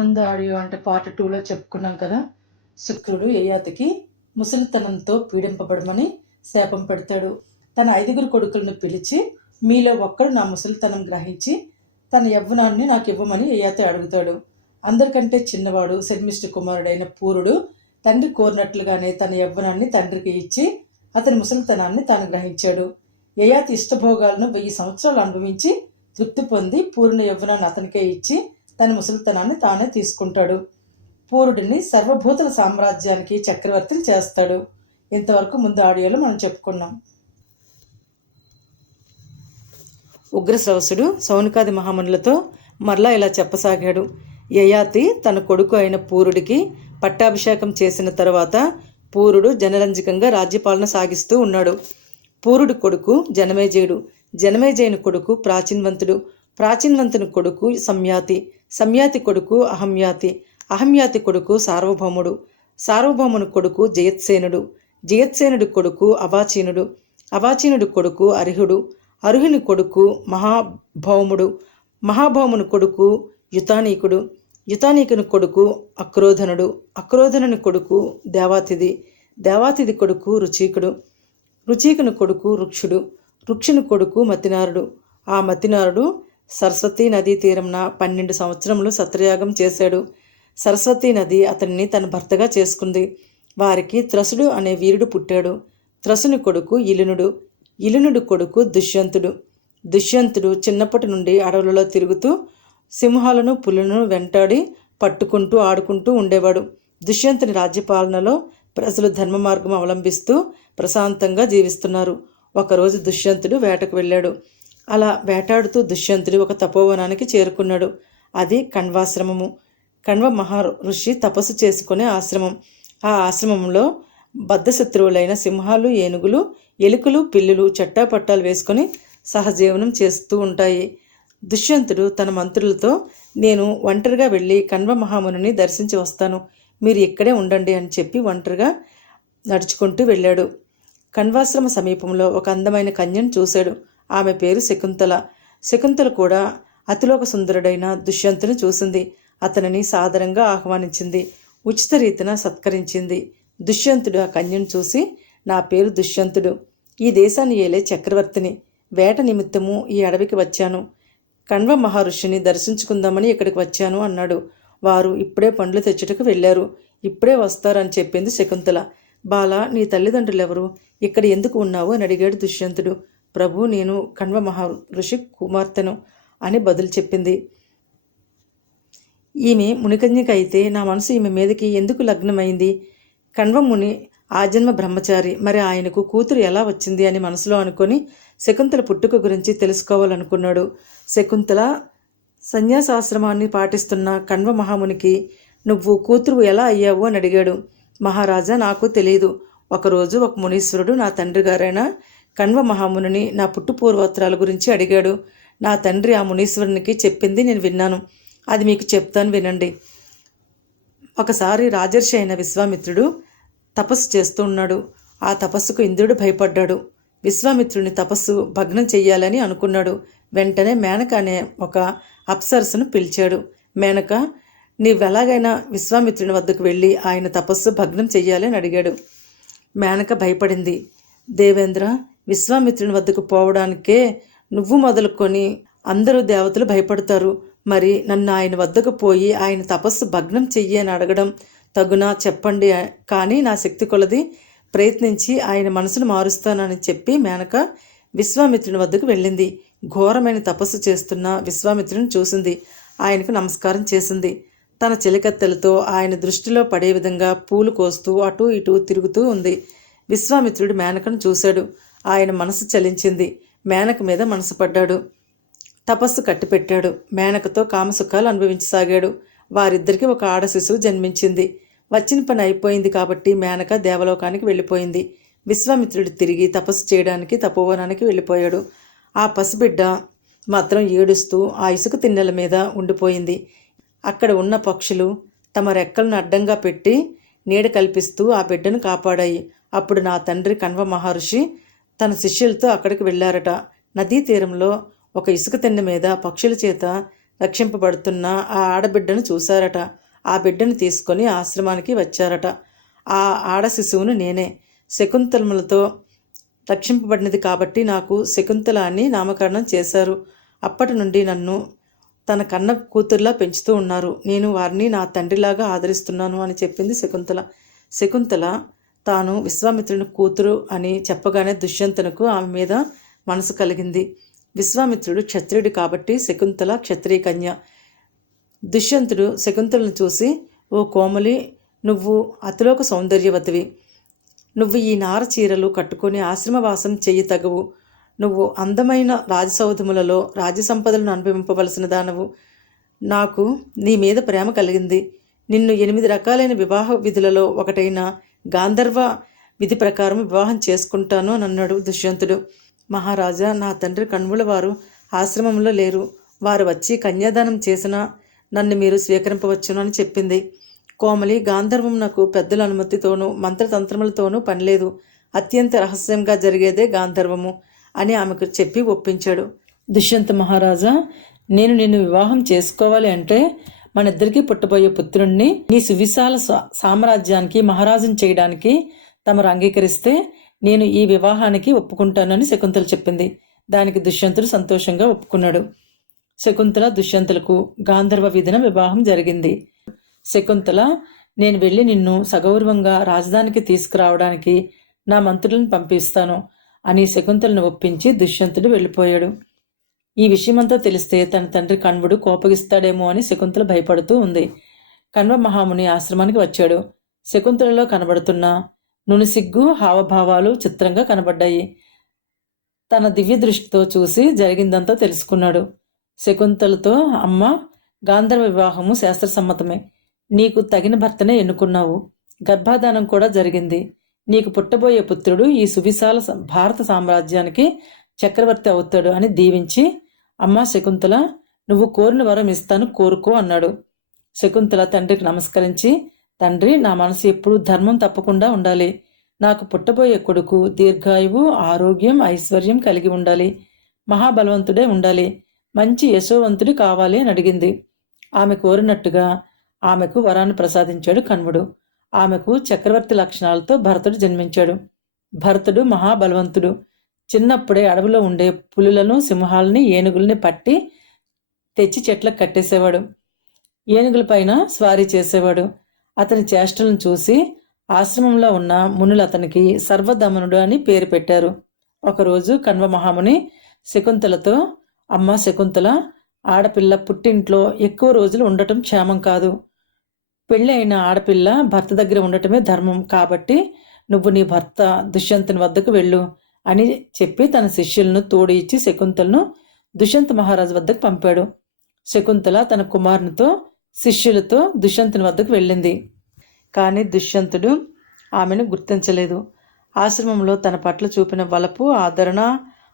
ముందు ఆడియో అంటే పార్ట్ 2లో చెప్పుకున్నాం కదా. శుక్రుడు యయాతికి ముసలితనంతో పీడింపబడమని శాపం పెడతాడు. తన 5 కొడుకులను పిలిచి, మీలో ఒక్కడు నా ముసలితనం గ్రహించి తన యవ్వనాన్ని నాకు ఇవ్వమని యయాతి అడుగుతాడు. అందరికంటే చిన్నవాడు శర్మిష్ఠ కుమారుడైన పూరుడు తండ్రి కోరినట్లుగానే తన యవ్వనాన్ని తండ్రికి ఇచ్చి అతని ముసలితనాన్ని తాను గ్రహించాడు. యయాతి ఇష్టభోగాలను 1000 సంవత్సరాలు అనుభవించి తృప్తి పొంది పూర్ణ యవ్వనాన్ని అతనికే ఇచ్చి తన ముసలితనాన్ని తానే తీసుకుంటాడు. పూరుడిని సర్వభూతుల సామ్రాజ్యానికి చక్రవర్తిని చేస్తాడు. ఇంతవరకు ముందు ఆడియోలో మనం చెప్పుకున్నాం. ఉగ్రశ్రవసుడు సౌనకాది మహామునులతో మరలా ఇలా చెప్పసాగాడు. యయాతి తన కొడుకు అయిన పూరుడికి పట్టాభిషేకం చేసిన తరువాత పూరుడు జనరంజకంగా రాజ్యపాలన సాగిస్తూ ఉన్నాడు. పూరుడి కొడుకు జనమేజయుడు, జనమేజయుని కొడుకు ప్రాచీన్వంతుడు, ప్రాచీన్వంతుని కొడుకు సంయాతి, సంయాతి కొడుకు అహమ్యాతి, అహమ్యాతి కొడుకు సార్వభౌముడు, సార్వభౌముని కొడుకు జయత్సేనుడు, జయత్సేనుడి కొడుకు అవాచీనుడు, అవాచీనుడి కొడుకు అర్హుడు, అర్హుని కొడుకు మహాభౌముడు, మహాభౌముని కొడుకు యుతానీకుడు, యుతానీకుని కొడుకు అక్రోధనుడు, అక్రోధనుని కొడుకు దేవాతిథి, దేవాతిథి కొడుకు రుచీకుడు, రుచీకుని కొడుకు రుక్షుడు, రుక్షుని కొడుకు మతినారుడు. ఆ మతినారుడు సరస్వతీ నదీ తీరంన 12 సంవత్సరములు సత్రయాగం చేశాడు. సరస్వతీ నది అతన్ని తన భర్తగా చేసుకుంది. వారికి త్రసుడు అనే వీరుడు పుట్టాడు. త్రసుని కొడుకు ఇలునుడు, ఇలునుడి కొడుకు దుష్యంతుడు. దుష్యంతుడు చిన్నప్పటి నుండి అడవులలో తిరుగుతూ సింహాలను పులులను వెంటాడి పట్టుకుంటూ ఆడుకుంటూ ఉండేవాడు. దుష్యంతుని రాజ్యపాలనలో ప్రజలు ధర్మ మార్గం అవలంబిస్తూ ప్రశాంతంగా జీవిస్తున్నారు. ఒకరోజు దుష్యంతుడు వేటకు వెళ్ళాడు. అలా వేటాడుతూ దుష్యంతుడు ఒక తపోవనానికి చేరుకున్నాడు. అది కణ్వాశ్రమము. కణ్వ మహర్షి తపస్సు చేసుకునే ఆశ్రమం. ఆ ఆశ్రమంలో బద్ధశత్రువులైన సింహాలు, ఏనుగులు, ఎలుకలు, పిల్లులు చట్టాపట్టాలు వేసుకొని సహజీవనం చేస్తూ ఉంటాయి. దుష్యంతుడు తన మంత్రులతో, నేను ఒంటరిగా వెళ్ళి కణ్వ మహామునిని దర్శించి వస్తాను, మీరు ఇక్కడే ఉండండి అని చెప్పి ఒంటరిగా నడుచుకుంటూ వెళ్ళాడు. కణ్వాశ్రమ సమీపంలో ఒక అందమైన కన్యను చూశాడు. ఆమె పేరు శకుంతల. శకుంతల కూడా అతిలోక సుందరుడైన దుష్యంతుని చూసింది. అతనిని సాదరంగా ఆహ్వానించింది. ఉచిత రీతిన సత్కరించింది. దుష్యంతుడు ఆ కన్యను చూసి, నా పేరు దుష్యంతుడు, ఈ దేశాన్ని ఏలే చక్రవర్తిని. వేట నిమిత్తము ఈ అడవికి వచ్చాను. కణ్వ మహర్షిని దర్శించుకుందామని ఇక్కడికి వచ్చాను అన్నాడు. వారు ఇప్పుడే పండ్లు తెచ్చుటకు వెళ్ళారు, ఇప్పుడే వస్తారని చెప్పింది శకుంతల. బాల, నీ తల్లిదండ్రులు ఎవరు? ఇక్కడ ఎందుకు ఉన్నావు అని అడిగాడు దుష్యంతుడు. ప్రభు, నేను కణ్వ మహర్షి కుమార్తెను అని బదులు చెప్పింది. ఈమె మునికన్యక అయితే నా మనసు ఈమె మీదకి ఎందుకు లగ్నమైంది? కణ్వముని ఆజన్మ బ్రహ్మచారి, మరి ఆయనకు కూతురు ఎలా వచ్చింది అని మనసులో అనుకొని శకుంతల పుట్టుక గురించి తెలుసుకోవాలనుకున్నాడు. శకుంతల సన్యాసాశ్రమాన్ని పాటిస్తున్న కణ్వ మహామునికి నువ్వు కూతురు ఎలా అయ్యావు అని అడిగాడు. మహారాజా, నాకు తెలియదు. ఒకరోజు ఒక మునీశ్వరుడు నా తండ్రి గారైన కణ్వ మహాముని నా పుట్టుపూర్వోత్తరాల గురించి అడిగాడు. నా తండ్రి ఆ మునీశ్వరునికి చెప్పింది నేను విన్నాను. అది మీకు చెప్తాను, వినండి. ఒకసారి రాజర్షి అయిన విశ్వామిత్రుడు తపస్సు చేస్తూ ఉన్నాడు. ఆ తపస్సుకు ఇంద్రుడు భయపడ్డాడు. విశ్వామిత్రుని తపస్సు భగ్నం చెయ్యాలని అనుకున్నాడు. వెంటనే మేనక అనే ఒక అప్సరస్సును పిలిచాడు. మేనక, నీవెలాగైనా విశ్వామిత్రుని వద్దకు వెళ్ళి ఆయన తపస్సు భగ్నం చెయ్యాలని అడిగాడు. మేనక భయపడింది. దేవేంద్ర, విశ్వామిత్రుని వద్దకు పోవడానికే నువ్వు మొదలుకొని అందరూ దేవతలు భయపడతారు. మరి నన్ను ఆయన వద్దకు పోయి ఆయన తపస్సు భగ్నం చెయ్యి అని అడగడం తగునా చెప్పండి, కానీ నా శక్తి కొలది ప్రయత్నించి ఆయన మనసును మారుస్తానని చెప్పి మేనక విశ్వామిత్రుని వద్దకు వెళ్ళింది. ఘోరమైన తపస్సు చేస్తున్న విశ్వామిత్రుని చూసింది. ఆయనకు నమస్కారం చేసింది. తన చిలకత్తెలతో ఆయన దృష్టిలో పడే విధంగా పూలు కోస్తూ అటూ ఇటూ తిరుగుతూ ఉంది. విశ్వామిత్రుడు మేనకను చూశాడు. ఆయన మనసు చలించింది. మేనక మీద మనసు పడ్డాడు. తపస్సు కట్టిపెట్టాడు. మేనకతో కామసుఖాలు అనుభవించసాగాడు. వారిద్దరికీ ఒక ఆడ శిశువు జన్మించింది. వచ్చిన పని అయిపోయింది కాబట్టి మేనక దేవలోకానికి వెళ్ళిపోయింది. విశ్వామిత్రుడు తిరిగి తపస్సు చేయడానికి తపోవనానికి వెళ్ళిపోయాడు. ఆ పసిబిడ్డ మాత్రం ఏడుస్తూ ఆ ఇసుక తిన్నెల మీద ఉండిపోయింది. అక్కడ ఉన్న పక్షులు తమ రెక్కలను అడ్డంగా పెట్టి నీడ కల్పిస్తూ ఆ బిడ్డను కాపాడాయి. అప్పుడు నా తండ్రి కణ్వ మహర్షి తన శిష్యులతో అక్కడికి వెళ్ళారట. నదీ తీరంలో ఒక ఇసుక తిన్నె మీద పక్షుల చేత రక్షింపబడుతున్న ఆ ఆడబిడ్డను చూశారట. ఆ బిడ్డను తీసుకొని ఆశ్రమానికి వచ్చారట. ఆ ఆడ శిశువును నేనే. శకుంతలములతో రక్షింపబడినది కాబట్టి నాకు శకుంతల అని నామకరణం చేశారు. అప్పటి నుండి నన్ను తన కన్న కూతుర్లా పెంచుతూ ఉన్నారు. నేను వారిని నా తండ్రిలాగా ఆదరిస్తున్నాను అని చెప్పింది శకుంతల. శకుంతల తాను విశ్వామిత్రుని కూతురు అని చెప్పగానే దుష్యంతునకు ఆమె మీద మనసు కలిగింది. విశ్వామిత్రుడు క్షత్రియుడు కాబట్టి శకుంతల క్షత్రియ కన్య. దుష్యంతుడు శకుంతలను చూసి, ఓ కోమలి, నువ్వు అతిలోక సౌందర్యవతివి. నువ్వు ఈ నార చీరలు కట్టుకొని ఆశ్రమవాసం చెయ్యి తగవు. నువ్వు అందమైన రాజసౌధములలో రాజ్యసంపదలను అనుభవింపవలసిన దానవు. నాకు నీ మీద ప్రేమ కలిగింది. నిన్ను 8 రకాలైన వివాహ విధులలో ఒకటైన గాంధర్వ విధి ప్రకారం వివాహం చేసుకుంటాను అని అన్నాడు దుష్యంతుడు. మహారాజా, నా తండ్రి కణ్వుల వారు ఆశ్రమంలో లేరు. వారు వచ్చి కన్యాదానం చేసినా నన్ను మీరు స్వీకరింపవచ్చును అని చెప్పింది. కోమలి, గాంధర్వం నాకు పెద్దల అనుమతితోనూ మంత్రతంత్రములతోనూ పనిలేదు. అత్యంత రహస్యంగా జరిగేదే గాంధర్వము అని ఆమెకు చెప్పి ఒప్పించాడు. దుష్యంత మహారాజా, నేను నిన్ను వివాహం చేసుకోవాలి అంటే మన ఇద్దరికీ పుట్టబోయే పుత్రుణ్ణి నీ సువిశాల సామ్రాజ్యానికి మహారాజుని చేయడానికి తమరు అంగీకరిస్తే నేను ఈ వివాహానికి ఒప్పుకుంటానని శకుంతల చెప్పింది. దానికి దుష్యంతుడు సంతోషంగా ఒప్పుకున్నాడు. శకుంతల దుష్యంతులకు గాంధర్వ విధిన వివాహం జరిగింది. శకుంతల, నేను వెళ్ళి నిన్ను సగౌరవంగా రాజధానికి తీసుకురావడానికి నా మంత్రులను పంపిస్తాను అని శకుంతలను ఒప్పించి దుష్యంతుడు వెళ్ళిపోయాడు. ఈ విషయమంతా తెలిస్తే తన తండ్రి కణ్వుడు కోపగిస్తాడేమో అని శకుంతల భయపడుతూ ఉంది. కణ్వ మహాముని ఆశ్రమానికి వచ్చాడు. శకుంతలలో కనబడుతున్న నునిసిగ్గు హావభావాలు చిత్రంగా కనబడ్డాయి. తన దివ్య దృష్టితో చూసి జరిగిందంతా తెలుసుకున్నాడు. శకుంతలతో, అమ్మ, గాంధర్వ వివాహము శాస్త్రసమ్మతమే. నీకు తగిన భర్తనే ఎన్నుకున్నావు. గర్భాధానం కూడా జరిగింది. నీకు పుట్టబోయే పుత్రుడు ఈ సువిశాల భారత సామ్రాజ్యానికి చక్రవర్తి అవుతాడు అని దీవించి, అమ్మా శకుంతల, నువ్వు కోరిన వరం ఇస్తాను, కోరుకో అన్నాడు. శకుంతల తండ్రికి నమస్కరించి, తండ్రి, నా మనసు ఎప్పుడూ ధర్మం తప్పకుండా ఉండాలి. నాకు పుట్టబోయే కొడుకు దీర్ఘాయువు, ఆరోగ్యం, ఐశ్వర్యం కలిగి ఉండాలి. మహాబలవంతుడే ఉండాలి. మంచి యశోవంతుడి కావాలి అని అడిగింది. ఆమె కోరినట్టుగా ఆమెకు వరాన్ని ప్రసాదించాడు కణ్వుడు. ఆమెకు చక్రవర్తి లక్షణాలతో భరతుడు జన్మించాడు. భరతుడు మహాబలవంతుడు. చిన్నప్పుడే అడవిలో ఉండే పులులను, సింహాలని, ఏనుగుల్ని పట్టి తెచ్చి చెట్లకు కట్టేసేవాడు. ఏనుగులపైన స్వారీ చేసేవాడు. అతని చేష్టలను చూసి ఆశ్రమంలో ఉన్న మునులు అతనికి సర్వదమనుడు అని పేరు పెట్టారు. ఒకరోజు కణ్వ మహాముని శకుంతలతో, అమ్మ శకుంతల, ఆడపిల్ల పుట్టింట్లో ఎక్కువ రోజులు ఉండటం క్షేమం కాదు. పెళ్ళి అయిన ఆడపిల్ల భర్త దగ్గర ఉండటమే ధర్మం. కాబట్టి నువ్వు నీ భర్త దుష్యంతుని వద్దకు వెళ్ళు అని చెప్పి తన శిష్యులను తోడు ఇచ్చి శకుంతలను దుష్యంత మహారాజు వద్దకు పంపాడు. శకుంతల తన కుమారునితో శిష్యులతో దుష్యంతుని వద్దకు వెళ్ళింది. కానీ దుష్యంతుడు ఆమెను గుర్తించలేదు. ఆశ్రమంలో తన పట్ల చూపిన వలపు, ఆదరణ,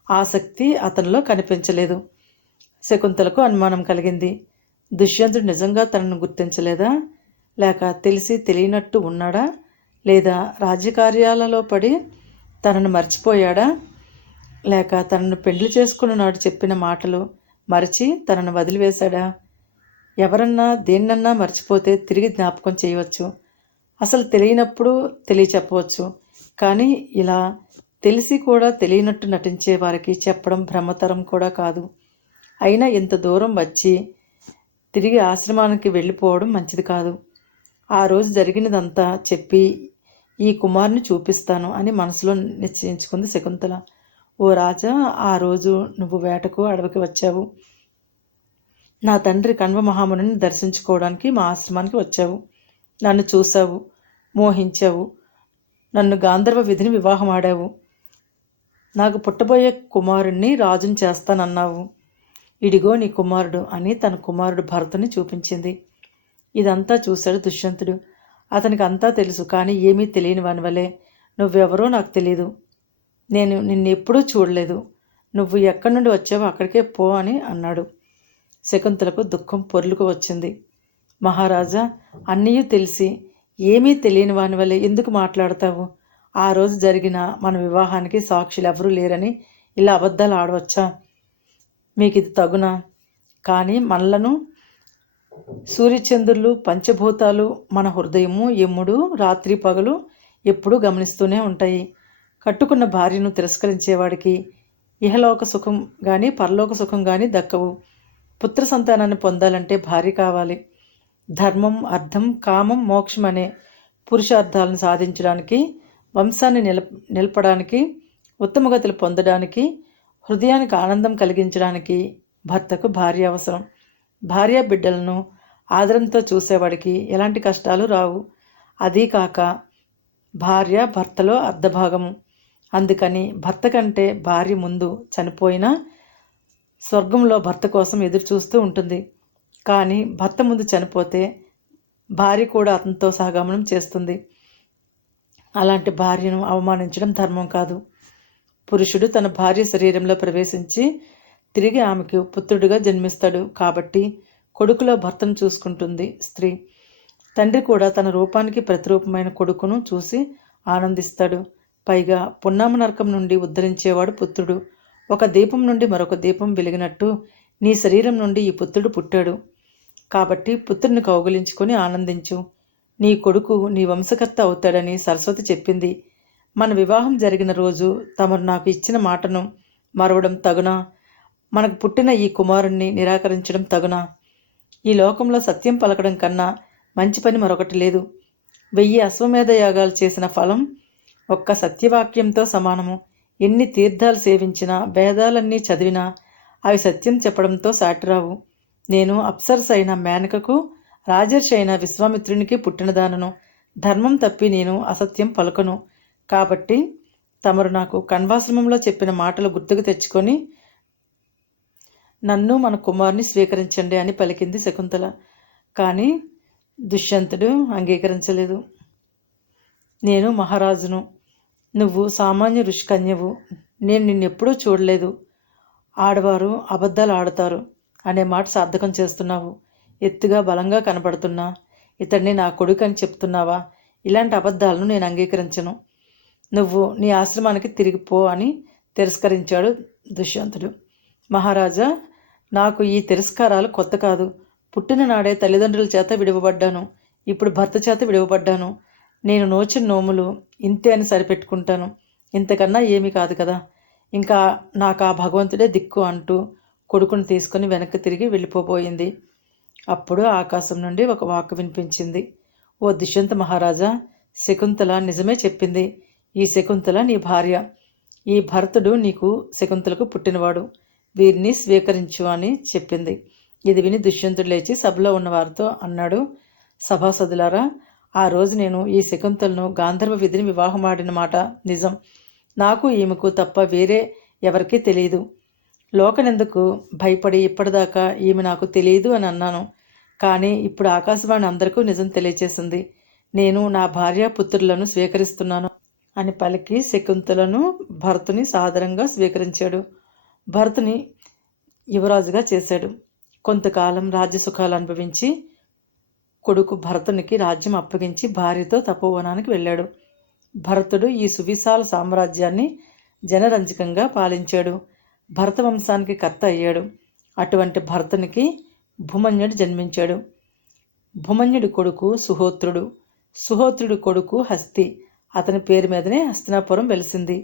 ఆసక్తి అతనిలో కనిపించలేదు. శకుంతలకు అనుమానం కలిగింది. దుష్యంతుడు నిజంగా తనను గుర్తించలేదా? లేక తెలిసి తెలియనట్టు ఉన్నాడా? లేదా రాజ్యకార్యాలలో పడి తనను మర్చిపోయాడా? లేక తనను పెండ్లి చేసుకున్న నాడు చెప్పిన మాటలు మరిచి తనను వదిలివేశాడా? ఎవరన్నా దేన్నన్నా మర్చిపోతే తిరిగి జ్ఞాపకం చేయవచ్చు. అసలు తెలియనప్పుడు తెలియచెప్పవచ్చు. కానీ ఇలా తెలిసి కూడా తెలియనట్టు నటించే వారికి చెప్పడం భ్రమతరం కూడా కాదు. అయినా ఇంత దూరం వచ్చి తిరిగి ఆశ్రమానికి వెళ్ళిపోవడం మంచిది కాదు. ఆ రోజు జరిగినదంతా చెప్పి ఈ కుమారుని చూపిస్తాను అని మనసులో నిశ్చయించుకుంది శకుంతల. ఓ రాజా, ఆ రోజు నువ్వు వేటకు అడవికి వచ్చావు. నా తండ్రి కణ్వ మహామునిని దర్శించుకోవడానికి మా ఆశ్రమానికి వచ్చావు. నన్ను చూశావు, మోహించావు. నన్ను గాంధర్వ విధిని వివాహం ఆడావు. నాకు పుట్టబోయే కుమారుణ్ణి రాజుని చేస్తానన్నావు. ఇడిగో నీ కుమారుడు అని తన కుమారుడు భరతుని చూపించింది. ఇదంతా చూశాడు దుష్యంతుడు. అతనికి అంతా తెలుసు. కానీ ఏమీ తెలియని వానివలే, నువ్వెవరో నాకు తెలియదు, నేను నిన్నెప్పుడూ చూడలేదు, నువ్వు ఎక్కడి నుండి వచ్చావో అక్కడికే పో అని అన్నాడు. శకుంతలకు దుఃఖం పొర్లుకు వచ్చింది. మహారాజా, అన్నీ తెలిసి ఏమీ తెలియని వాని వల్లే ఎందుకు మాట్లాడతావు? ఆ రోజు జరిగిన మన వివాహానికి సాక్షులు ఎవరూ లేరని ఇలా అబద్ధాలు ఆడవచ్చా? మీకు ఇది తగునా? కానీ మనలను సూర్యచంద్రులు, పంచభూతాలు, మన హృదయము, యముడు రాత్రి పగలు ఎప్పుడూ గమనిస్తూనే ఉంటాయి. కట్టుకున్న భార్యను తిరస్కరించేవాడికి ఇహలోక సుఖం కానీ పరలోక సుఖం కానీ దక్కవు. పుత్ర సంతానాన్ని పొందాలంటే భార్య కావాలి. ధర్మం, అర్థం, కామం, మోక్షం అనే పురుషార్థాలను సాధించడానికి, వంశాన్ని నిలపడానికి, ఉత్తమగతులు పొందడానికి, హృదయానికి ఆనందం కలిగించడానికి భర్తకు భార్య అవసరం. భార్య బిడ్డలను ఆదరంతో చూసేవాడికి ఎలాంటి కష్టాలు రావు. అదీ కాక భార్య భర్తలో అర్ధభాగము. అందుకని భర్త కంటే భార్య ముందు చనిపోయినా స్వర్గంలో భర్త కోసం ఎదురు చూస్తూ ఉంటుంది. కానీ భర్త ముందు చనిపోతే భార్య కూడా అతనితో సహగమనం చేస్తుంది. అలాంటి భార్యను అవమానించడం ధర్మం కాదు. పురుషుడు తన భార్య శరీరంలో ప్రవేశించి తిరిగి ఆమెకు పుత్రుడిగా జన్మిస్తాడు. కాబట్టి కొడుకులో భర్తను చూసుకుంటుంది స్త్రీ. తండ్రి కూడా తన రూపానికి ప్రతిరూపమైన కొడుకును చూసి ఆనందిస్తాడు. పైగా పున్నామ నరకం నుండి ఉద్ధరించేవాడు పుత్రుడు. ఒక దీపం నుండి మరొక దీపం వెలిగినట్టు నీ శరీరం నుండి ఈ పుత్రుడు పుట్టాడు. కాబట్టి పుత్రుని కౌగిలించుకొని ఆనందించు. నీ కొడుకు నీ వంశకర్త అవుతాడని సరస్వతి చెప్పింది. మన వివాహం జరిగిన రోజు తమరు నాకు ఇచ్చిన మాటను మరవడం తగునా? మనకు పుట్టిన ఈ కుమారుణ్ణి నిరాకరించడం తగునా? ఈ లోకంలో సత్యం పలకడం కన్నా మంచి పని మరొకటి లేదు. 1000 అశ్వమేధ యాగాలు చేసిన ఫలం ఒక్క సత్యవాక్యంతో సమానము. ఎన్ని తీర్థాలు సేవించినా, వేదాలన్నీ చదివినా అవి సత్యం చెప్పడంతో సాటిరావు. నేను అప్సరస్ అయిన మేనకకు, రాజర్షి అయిన విశ్వామిత్రునికి పుట్టినదానను. ధర్మం తప్పి నేను అసత్యం పలుకను. కాబట్టి తమరు నాకు కణ్వాశ్రమంలో చెప్పిన మాటలు గుర్తుకు తెచ్చుకొని నన్ను మన కుమారుని స్వీకరించండి అని పలికింది శకుంతల. కానీ దుష్యంతుడు అంగీకరించలేదు. నేను మహారాజును, నువ్వు సామాన్య ఋషికన్యవు. నేను నిన్నెప్పుడూ చూడలేదు. ఆడవారు అబద్ధాలు ఆడతారు అనే మాట సార్థకం చేస్తున్నావు. ఎత్తుగా బలంగా కనపడుతున్నా ఇతడిని నా కొడుకు అని చెప్తున్నావా? ఇలాంటి అబద్ధాలను నేను అంగీకరించను. నువ్వు నీ ఆశ్రమానికి తిరిగిపో అని తిరస్కరించాడు దుష్యంతుడు. మహారాజా, నాకు ఈ తిరస్కారాలు కొత్త కాదు. పుట్టిన నాడే తల్లిదండ్రుల చేత విడువబడ్డాను. ఇప్పుడు భర్త చేత విడువబడ్డాను. నేను నోచిన నోములు ఇంతే అని సరిపెట్టుకుంటాను. ఇంతకన్నా ఏమీ కాదు కదా. ఇంకా నాకు ఆ భగవంతుడే దిక్కు అంటూ కొడుకుని తీసుకుని వెనక్కి తిరిగి వెళ్ళిపోబోయింది. అప్పుడు ఆకాశం నుండి ఒక వాక్కు వినిపించింది. ఓ దుష్యంత మహారాజా, శకుంతల నిజమే చెప్పింది. ఈ శకుంతల నీ భార్య. ఈ భరతుడు నీకు శకుంతలకు పుట్టినవాడు. వీరిని స్వీకరించు అని చెప్పింది. ఇది విని దుష్యంతుడు లేచి సభలో ఉన్న వారితో అన్నాడు, సభాసదులారా, ఆ రోజు నేను ఈ శకుంతలను గాంధర్వ విధిని వివాహమాడిన మాట నిజం. నాకు ఈమెకు తప్ప వేరే ఎవరికీ తెలియదు. లోకనెందుకు భయపడి ఇప్పటిదాకా ఈమె నాకు తెలియదు అని అన్నాను. కానీ ఇప్పుడు ఆకాశవాణి అందరికీ నిజం తెలియచేసింది. నేను నా భార్య పుత్రులను స్వీకరిస్తున్నాను అని పలికి శకుంతలను భరతుని సాదరంగా స్వీకరించాడు. భరతుని యువరాజుగా చేశాడు. కొంతకాలం రాజ్యసుఖాలు అనుభవించి కొడుకు భరతునికి రాజ్యం అప్పగించి భార్యతో తపోవనానికి వెళ్ళాడు. భరతుడు ఈ సువిశాల సామ్రాజ్యాన్ని జనరంజకంగా పాలించాడు. భరత వంశానికి కర్త అయ్యాడు. అటువంటి భరతునికి భూమన్యుడు జన్మించాడు. భూమన్యుడి కొడుకు సుహోత్రుడు. సుహోత్రుడి కొడుకు హస్తి. అతని పేరు మీదనే హస్తినాపురం వెలిసింది.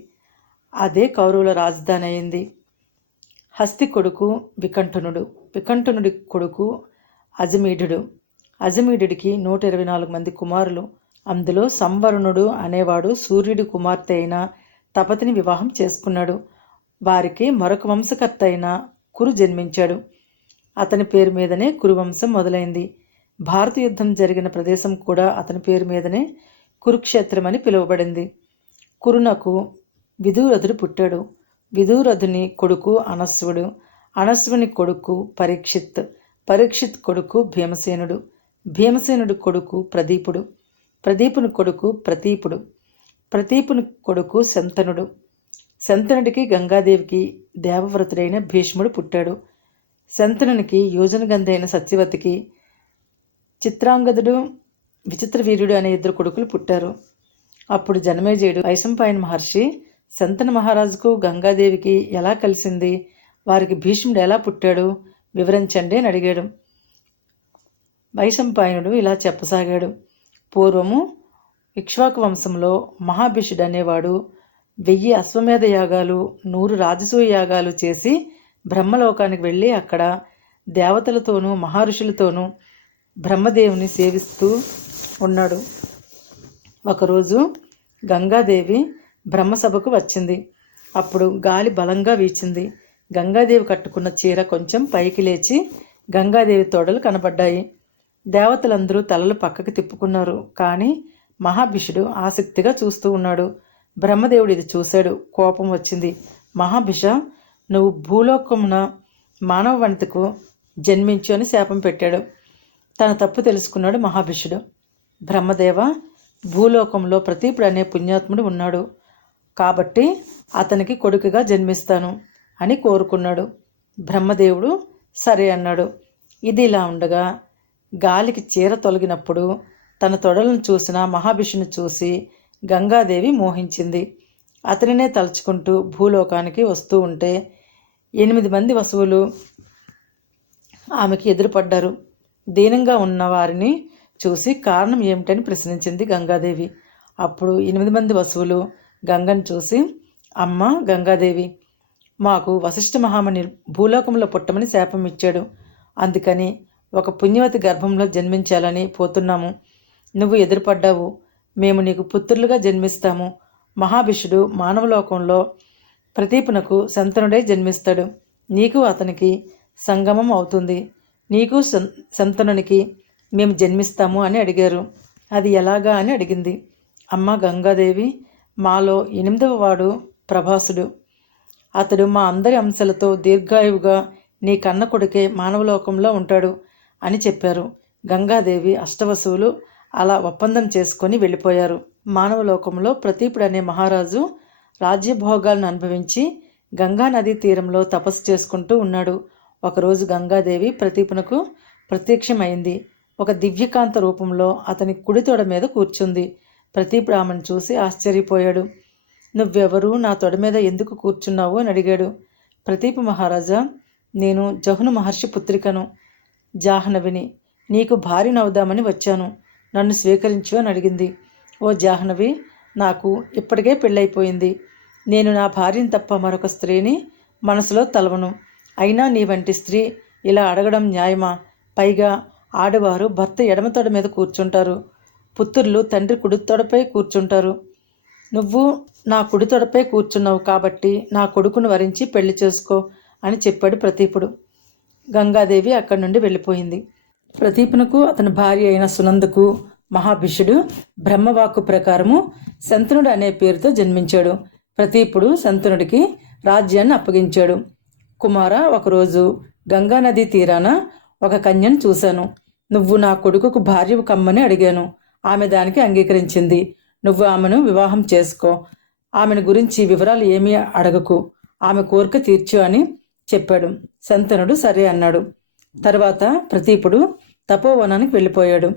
అదే కౌరవుల రాజధాని అయింది. హస్తి కొడుకు వికంఠనుడు. వికంఠనుడి కొడుకు అజమీఢుడు. అజమీఢుడికి 124 మంది కుమారులు. అందులో సంవరుణుడు అనేవాడు సూర్యుడి కుమార్తె అయిన తపతిని వివాహం చేసుకున్నాడు. వారికి మరొక వంశకర్త అయిన కురు జన్మించాడు. అతని పేరు మీదనే కురువంశం మొదలైంది. భారత యుద్ధం జరిగిన ప్రదేశం కూడా అతని పేరు మీదనే కురుక్షేత్రం అని పిలువబడింది. కురునకు విదూరథుడు పుట్టాడు. విదూరథుని కొడుకు అనస్వుడు. అనస్వుని కొడుకు పరీక్షిత్. పరీక్షిత్ కొడుకు భీమసేనుడు. భీమసేనుడి కొడుకు ప్రదీపుడు. ప్రదీపుని కొడుకు ప్రతీపుడు. ప్రతీపుని కొడుకు శంతనుడు. శంతనుడికి గంగాదేవికి దేవవ్రతుడైన భీష్ముడు పుట్టాడు. శంతనునికి యోజనగంధైన సత్యవతికి చిత్రాంగదుడు, విచిత్రవీర్యుడు అనే 2 కొడుకులు పుట్టారు. అప్పుడు జనమేజయుడు వైశంపాయన మహర్షి శంతన మహారాజుకు గంగాదేవికి ఎలా కలిసింది, వారికి భీష్ముడు ఎలా పుట్టాడు, వివరించండి అని అడిగాడు. వైశంపాయనుడు ఇలా చెప్పసాగాడు. పూర్వము ఇక్ష్వాకు వంశంలో మహాభిషుడు అనేవాడు 1000 అశ్వమేధ యాగాలు 100 రాజసూయ యాగాలు చేసి బ్రహ్మలోకానికి వెళ్ళి అక్కడ దేవతలతోనూ మహర్షులతోనూ బ్రహ్మదేవుని సేవిస్తూ ఉన్నాడు. ఒకరోజు గంగాదేవి బ్రహ్మసభకు వచ్చింది. అప్పుడు గాలి బలంగా వీచింది. గంగాదేవి కట్టుకున్న చీర కొంచెం పైకి లేచి గంగాదేవి తోడలు కనబడ్డాయి. దేవతలందరూ తలలు పక్కకి తిప్పుకున్నారు. కానీ మహాభిషుడు ఆసక్తిగా చూస్తూ ఉన్నాడు. బ్రహ్మదేవుడు ఇది చూశాడు. కోపం వచ్చింది. మహాభిష, నువ్వు భూలోకమున మానవ వనితకు జన్మించు అని శాపం పెట్టాడు. తన తప్పు తెలుసుకున్నాడు మహాభిషుడు. బ్రహ్మదేవ, భూలోకంలో ప్రతీపుడు అనే పుణ్యాత్ముడు ఉన్నాడు కాబట్టి అతనికి కొడుకుగా జన్మిస్తాను అని కోరుకున్నాడు. బ్రహ్మదేవుడు సరే అన్నాడు. ఇది ఇలా ఉండగా గాలికి చీర తొలగినప్పుడు తన తొడలను చూసిన మహాభిషుని చూసి గంగాదేవి మోహించింది. అతనినే తలుచుకుంటూ భూలోకానికి వస్తూ ఉంటే 8 మంది వసువులు ఆమెకి ఎదురుపడ్డారు. దీనంగా ఉన్న వారిని చూసి కారణం ఏమిటని ప్రశ్నించింది గంగాదేవి. అప్పుడు 8 మంది వసువులు గంగను చూసి, అమ్మ గంగాదేవి, మాకు వశిష్ఠ మహాముని భూలోకంలో పుట్టమని శాపం ఇచ్చాడు. అందుకని ఒక పుణ్యవతి గర్భంలో జన్మించాలని పోతున్నాము. నువ్వు ఎదురుపడ్డావు. మేము నీకు పుత్రులుగా జన్మిస్తాము. మహాభిషుడు మానవలోకంలో ప్రతీపునకు సంతనుడై జన్మిస్తాడు. నీకు అతనికి సంగమం అవుతుంది. నీకు సంతనునికి మేము జన్మిస్తాము అని అడిగారు. అది ఎలాగా అని అడిగింది. అమ్మ గంగాదేవి, మాలో 8వ వాడు ప్రభాసుడు. అతడు మా అందరి అంశాలతో దీర్ఘాయువుగా నీ కన్న కొడుకే మానవలోకంలో ఉంటాడు అని చెప్పారు. గంగాదేవి అష్టవసువులు అలా ఒప్పందం చేసుకొని వెళ్ళిపోయారు. మానవలోకంలో ప్రతీపుడు అనే మహారాజు రాజ్యభోగాలను అనుభవించి గంగా నదీ తీరంలో తపస్సు చేసుకుంటూ ఉన్నాడు. ఒకరోజు గంగాదేవి ప్రతీపునకు ప్రత్యక్షమైంది. ఒక దివ్యకాంత రూపంలో అతని కుడి తొడ మీద కూర్చుంది. ప్రతీపుడు ఆమెను చూసి ఆశ్చర్యపోయాడు. నువ్వెవరు, నా తొడ మీద ఎందుకు కూర్చున్నావు అని అడిగాడు. ప్రతీపు మహారాజా, నేను జహును మహర్షి పుత్రికను, జాహ్నవిని. నీకు భార్యనవుదామని వచ్చాను. నన్ను స్వీకరించు అని అడిగింది. ఓ జాహ్నవి, నాకు ఇప్పటికే పెళ్ళైపోయింది. నేను నా భార్యను తప్ప మరొక స్త్రీని మనసులో తలవను. అయినా నీ వంటి స్త్రీ ఇలా అడగడం న్యాయమా? పైగా ఆడవారు భర్త ఎడమ తొడ మీద కూర్చుంటారు, పుత్రులు తండ్రి కుడి తొడపై కూర్చుంటారు. నువ్వు నా కుడి తొడపై కూర్చున్నావు కాబట్టి నా కొడుకును వరించి పెళ్లి చేసుకో అని చెప్పాడు ప్రతీపుడు. గంగాదేవి అక్కడి నుండి వెళ్ళిపోయింది. ప్రతీపునకు అతని భార్య అయిన సునందకు మహాభిషుడు బ్రహ్మవాక్కు ప్రకారము శంతనుడు అనే పేరుతో జన్మించాడు. ప్రతీపుడు శంతనుడికి రాజ్యాన్ని అప్పగించాడు. కుమార, ఒకరోజు గంగానదీ తీరాన ఒక కన్యను చూశాను. నువ్వు నా కొడుకుకు భార్యవు కమ్మని అడిగాను. ఆమె దానికి అంగీకరించింది. నువ్వు ఆమెను వివాహం చేసుకో. ఆమెను గురించి వివరాలు ఏమీ అడగకు. ఆమె కోరిక తీర్చు అని చెప్పాడు. శంతనుడు సరే అన్నాడు. తర్వాత ప్రతీపుడు తపోవనానికి వెళ్ళిపోయాడు.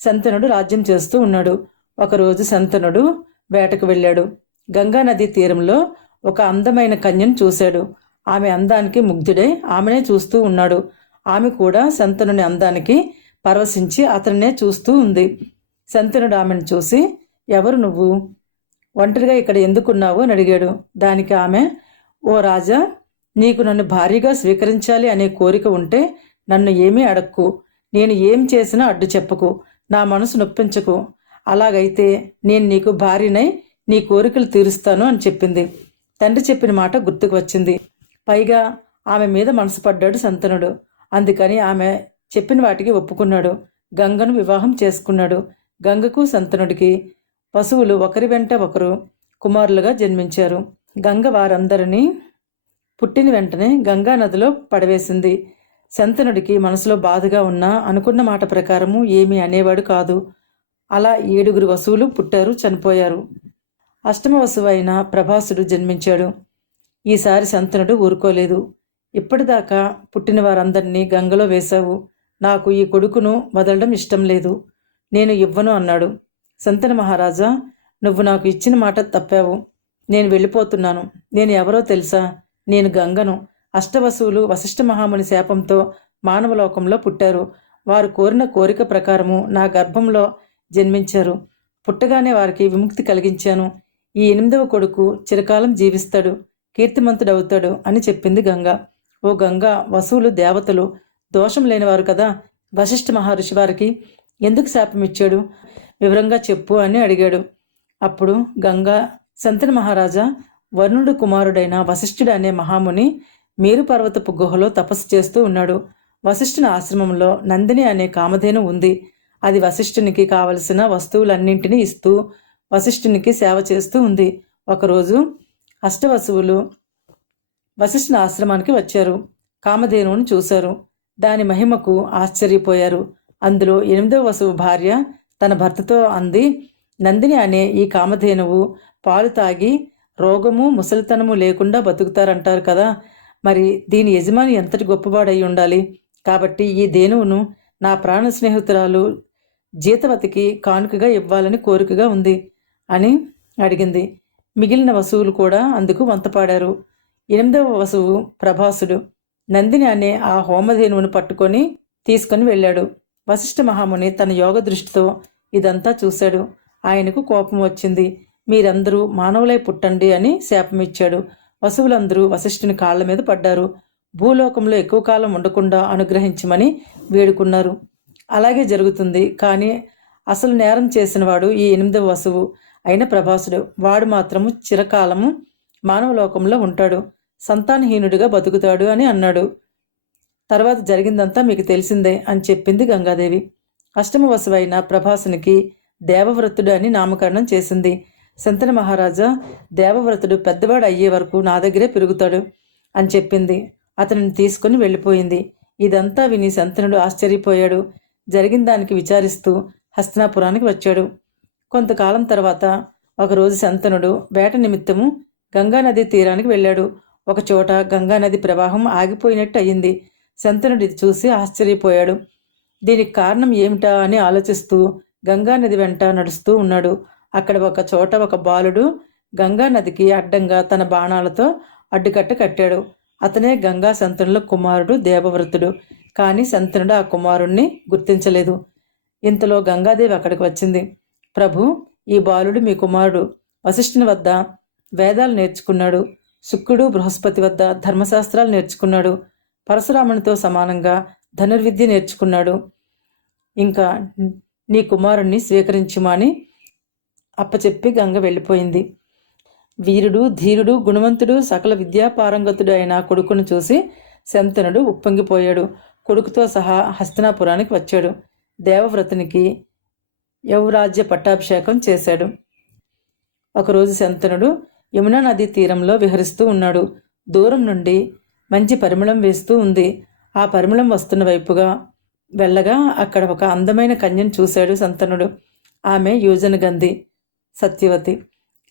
శంతనుడు రాజ్యం చేస్తూ ఉన్నాడు. ఒకరోజు శంతనుడు వేటకు వెళ్ళాడు. గంగానదీ తీరంలో ఒక అందమైన కన్యను చూశాడు. ఆమె అందానికి ముగ్ధుడై ఆమెనే చూస్తూ ఉన్నాడు. ఆమె కూడా శంతనుని అందానికి పరవశించి అతనినే చూస్తూ ఉంది. శంతనుడు ఆమెను చూసి, ఎవరు నువ్వు? ఒంటరిగా ఇక్కడ ఎందుకున్నావు అని అడిగాడు. దానికి ఆమె, ఓ రాజా, నీకు నన్ను భార్యగా స్వీకరించాలి అనే కోరిక ఉంటే నన్ను ఏమీ అడక్కు. నేను ఏం చేసినా అడ్డు చెప్పకు. నా మనసు నొప్పించకు. అలాగైతే నేను నీకు భార్యనై నీ కోరికలు తీరుస్తాను అని చెప్పింది. తండ్రి చెప్పిన మాట గుర్తుకు వచ్చింది. పైగా ఆమె మీద మనసు పడ్డాడు శంతనుడు. అందుకని ఆమె చెప్పిన వాటికి ఒప్పుకున్నాడు. గంగను వివాహం చేసుకున్నాడు. గంగకు శంతనుడికి పశువులు ఒకరి వెంట ఒకరు కుమారులుగా జన్మించారు. గంగ వారందరినీ పుట్టిన వెంటనే గంగా నదిలో పడవేసింది. శంతనుడికి మనసులో బాధగా ఉన్నా అనుకున్న మాట ప్రకారము ఏమీ అనేవాడు కాదు. అలా 7 వసువులు పుట్టారు, చనిపోయారు. 8వ వసువు అయిన ప్రభాసుడు జన్మించాడు. ఈసారి శంతనుడు ఊరుకోలేదు. ఇప్పటిదాకా పుట్టిన వారందరినీ గంగలో వేశావు. నాకు ఈ కొడుకును వదలడం ఇష్టం లేదు. నేను ఇవ్వను అన్నాడు. శంతన మహారాజా, నువ్వు నాకు ఇచ్చిన మాట తప్పావు. నేను వెళ్ళిపోతున్నాను. నేను ఎవరో తెలుసా? నేను గంగను. అష్టవసువులు వశిష్ఠ మహాముని శాపంతో మానవలోకంలో పుట్టారు. వారు కోరిన కోరిక ప్రకారము నా గర్భంలో జన్మించారు. పుట్టగానే వారికి విముక్తి కలిగించాను. ఈ 8వ కొడుకు చిరకాలం జీవిస్తాడు, కీర్తిమంతుడవుతాడు అని చెప్పింది గంగ. ఓ గంగ, వసువులు దేవతలు, దోషం లేనివారు కదా. వశిష్ఠ మహర్షి వారికి ఎందుకు శాపం ఇచ్చాడు? వివరంగా చెప్పు అని అడిగాడు. అప్పుడు గంగ, శంతను మహారాజా, వరుణుడు కుమారుడైన వశిష్ఠుడు అనే మహాముని మేరు పర్వతపు గుహలో తపస్సు చేస్తూ ఉన్నాడు. వశిష్ఠుని ఆశ్రమంలో నందిని అనే కామధేను ఉంది. అది వశిష్ఠునికి కావలసిన వస్తువులన్నింటినీ ఇస్తూ వశిష్ఠునికి సేవ చేస్తూ ఉంది. ఒకరోజు అష్టవసువులు వశిష్ఠుని ఆశ్రమానికి వచ్చారు. కామధేనువును చూశారు. దాని మహిమకు ఆశ్చర్యపోయారు. అందులో 8వ వసువు భార్య తన భర్తతో అంది, నందిని అనే ఈ కామధేనువు పాలు తాగి రోగము ముసలితనము లేకుండా బతుకుతారంటారు కదా. మరి దీని యజమాని ఎంతటి గొప్పవాడై ఉండాలి. కాబట్టి ఈ ధేనువును నా ప్రాణ స్నేహితురాలు జీతవతికి కానుకగా ఇవ్వాలని కోరికగా ఉంది అని అడిగింది. మిగిలిన వసువులు కూడా అందుకు వంతపాడారు. 8వ వసువు ప్రభాసుడు నందిని అనే ఆ హోమధేనువును పట్టుకొని తీసుకొని వెళ్ళాడు. వశిష్ఠ మహాముని తన యోగ దృష్టితో ఇదంతా చూశాడు. ఆయనకు కోపం వచ్చింది. మీరందరూ మానవులై పుట్టండి అని శాపమిచ్చాడు. వసువులందరూ వశిష్ఠుని కాళ్ల మీద పడ్డారు. భూలోకంలో ఎక్కువ కాలం ఉండకుండా అనుగ్రహించమని వేడుకున్నారు. అలాగే జరుగుతుంది. కానీ అసలు నేరం చేసినవాడు ఈ 8వ వసువు అయిన ప్రభాసుడు. వాడు మాత్రము చిరకాలము మానవలోకంలో ఉంటాడు, సంతానహీనుడిగా బతుకుతాడు అని అన్నాడు. తర్వాత జరిగిందంతా మీకు తెలిసిందే అని చెప్పింది గంగాదేవి. 8వ వసువైన ప్రభాసునికి దేవవ్రతుడు అని నామకరణం చేసింది. శంతన మహారాజా, దేవవ్రతుడు పెద్దవాడు అయ్యే వరకు నా దగ్గరే పెరుగుతాడు అని చెప్పింది. అతనిని తీసుకుని వెళ్ళిపోయింది. ఇదంతా విని శంతనుడు ఆశ్చర్యపోయాడు. జరిగిన దానికి విచారిస్తూ హస్తినాపురానికి వచ్చాడు. కొంతకాలం తర్వాత ఒకరోజు శంతనుడు వేట నిమిత్తము గంగానది తీరానికి వెళ్ళాడు. ఒకచోట గంగానది ప్రవాహం ఆగిపోయినట్టు అయ్యింది. శంతనుడు ఇది చూసి ఆశ్చర్యపోయాడు. దీనికి కారణం ఏమిటా అని ఆలోచిస్తూ గంగానది వెంట నడుస్తూ ఉన్నాడు. అక్కడ ఒక చోట ఒక బాలుడు గంగానదికి అడ్డంగా తన బాణాలతో అడ్డుకట్ట కట్టాడు. అతనే గంగా శంతనుల కుమారుడు దేవవ్రతుడు. కానీ శంతనుడు ఆ కుమారుణ్ణి గుర్తించలేదు. ఇంతలో గంగాదేవి అక్కడికి వచ్చింది. ప్రభు, ఈ బాలుడు మీ కుమారుడు. వశిష్ఠుని వద్ద వేదాలు నేర్చుకున్నాడు. శుక్రుడు బృహస్పతి వద్ద ధర్మశాస్త్రాలు నేర్చుకున్నాడు. పరశురామునితో సమానంగా ధనుర్విద్య నేర్చుకున్నాడు. ఇంకా నీ కుమారుణ్ణి స్వీకరించుమని అప్పచెప్పి గంగ వెళ్ళిపోయింది. వీరుడు, ధీరుడు, గుణవంతుడు, సకల విద్యాపారంగతుడు అయిన కొడుకును చూసి శంతనుడు ఉప్పొంగిపోయాడు. కొడుకుతో సహా హస్తినాపురానికి వచ్చాడు. దేవవ్రతునికి యౌరాజ్య పట్టాభిషేకం చేశాడు. ఒకరోజు శంతనుడు యమునా నదీ తీరంలో విహరిస్తూ ఉన్నాడు. దూరం నుండి మంచి పరిమళం వేస్తూ ఉంది. ఆ పరిమళం వస్తున్న వైపుగా వెళ్ళగా అక్కడ ఒక అందమైన కన్యను చూశాడు శంతనుడు. ఆమె యోజనగంధి సత్యవతి.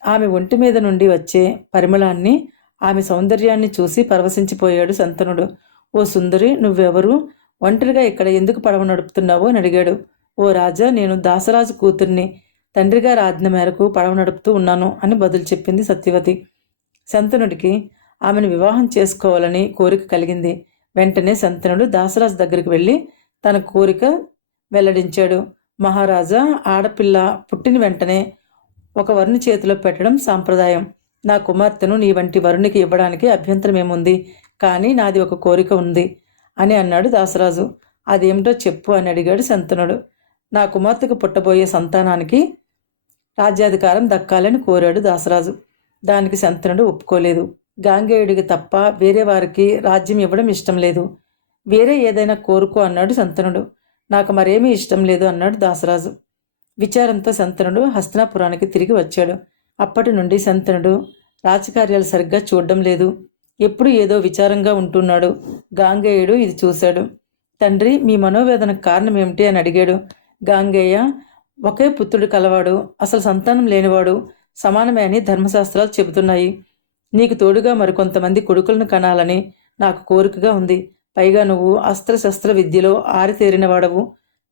ఆమె ఒంటి మీద నుండి వచ్చే పరిమళాన్ని, ఆమె సౌందర్యాన్ని చూసి పరవశించిపోయాడు శంతనుడు. ఓ సుందరి, నువ్వెవరు? ఒంటరిగా ఇక్కడ ఎందుకు పడవ నడుపుతున్నావు అని అడిగాడు. ఓ రాజా, నేను దాసరాజు కూతుర్ని. తండ్రిగారి ఆజ్ఞ మేరకు పడవ నడుపుతూ ఉన్నాను అని బదులు చెప్పింది సత్యవతి. శంతనుడికి ఆమెను వివాహం చేసుకోవాలని కోరిక కలిగింది. వెంటనే శంతనుడు దాసరాజు దగ్గరికి వెళ్ళి తన కోరిక వెల్లడించాడు. మహారాజా, ఆడపిల్ల పుట్టిన వెంటనే ఒక వరుని చేతిలో పెట్టడం సాంప్రదాయం. నా కుమార్తెను నీ వంటి వరునికి ఇవ్వడానికి అభ్యంతరం ఏముంది? కానీ నాది ఒక కోరిక ఉంది అని అన్నాడు దాసరాజు. అదేమిటో చెప్పు అని అడిగాడు శంతనుడు. నా కుమార్తెకు పుట్టబోయే సంతానానికి రాజ్యాధికారం దక్కాలని కోరాడు దాసరాజు. దానికి శంతనుడు ఒప్పుకోలేదు. గాంగేయుడికి తప్ప వేరే వారికి రాజ్యం ఇవ్వడం ఇష్టం లేదు. వేరే ఏదైనా కోరుకో అన్నాడు శంతనుడు. నాకు మరేమీ ఇష్టం లేదు అన్నాడు దాసరాజు. విచారంతో శంతనుడు హస్తినాపురానికి తిరిగి వచ్చాడు. అప్పటి నుండి శంతనుడు రాజకార్యాలు సరిగ్గా చూడడం లేదు. ఎప్పుడు ఏదో విచారంగా ఉంటున్నాడు. గాంగేయుడు ఇది చూశాడు. తండ్రి, మీ మనోవేదనకు కారణం ఏమిటి అని అడిగాడు. గాంగేయ, ఒకే పుత్రుడు కలవాడు, అసలు సంతానం లేనివాడు సమానమే అని ధర్మశాస్త్రాలు చెబుతున్నాయి. నీకు తోడుగా మరికొంతమంది కొడుకులను కనాలని నాకు కోరికగా ఉంది. పైగా నువ్వు అస్త్రశస్త్ర విద్యలో ఆరితేరినవాడవు,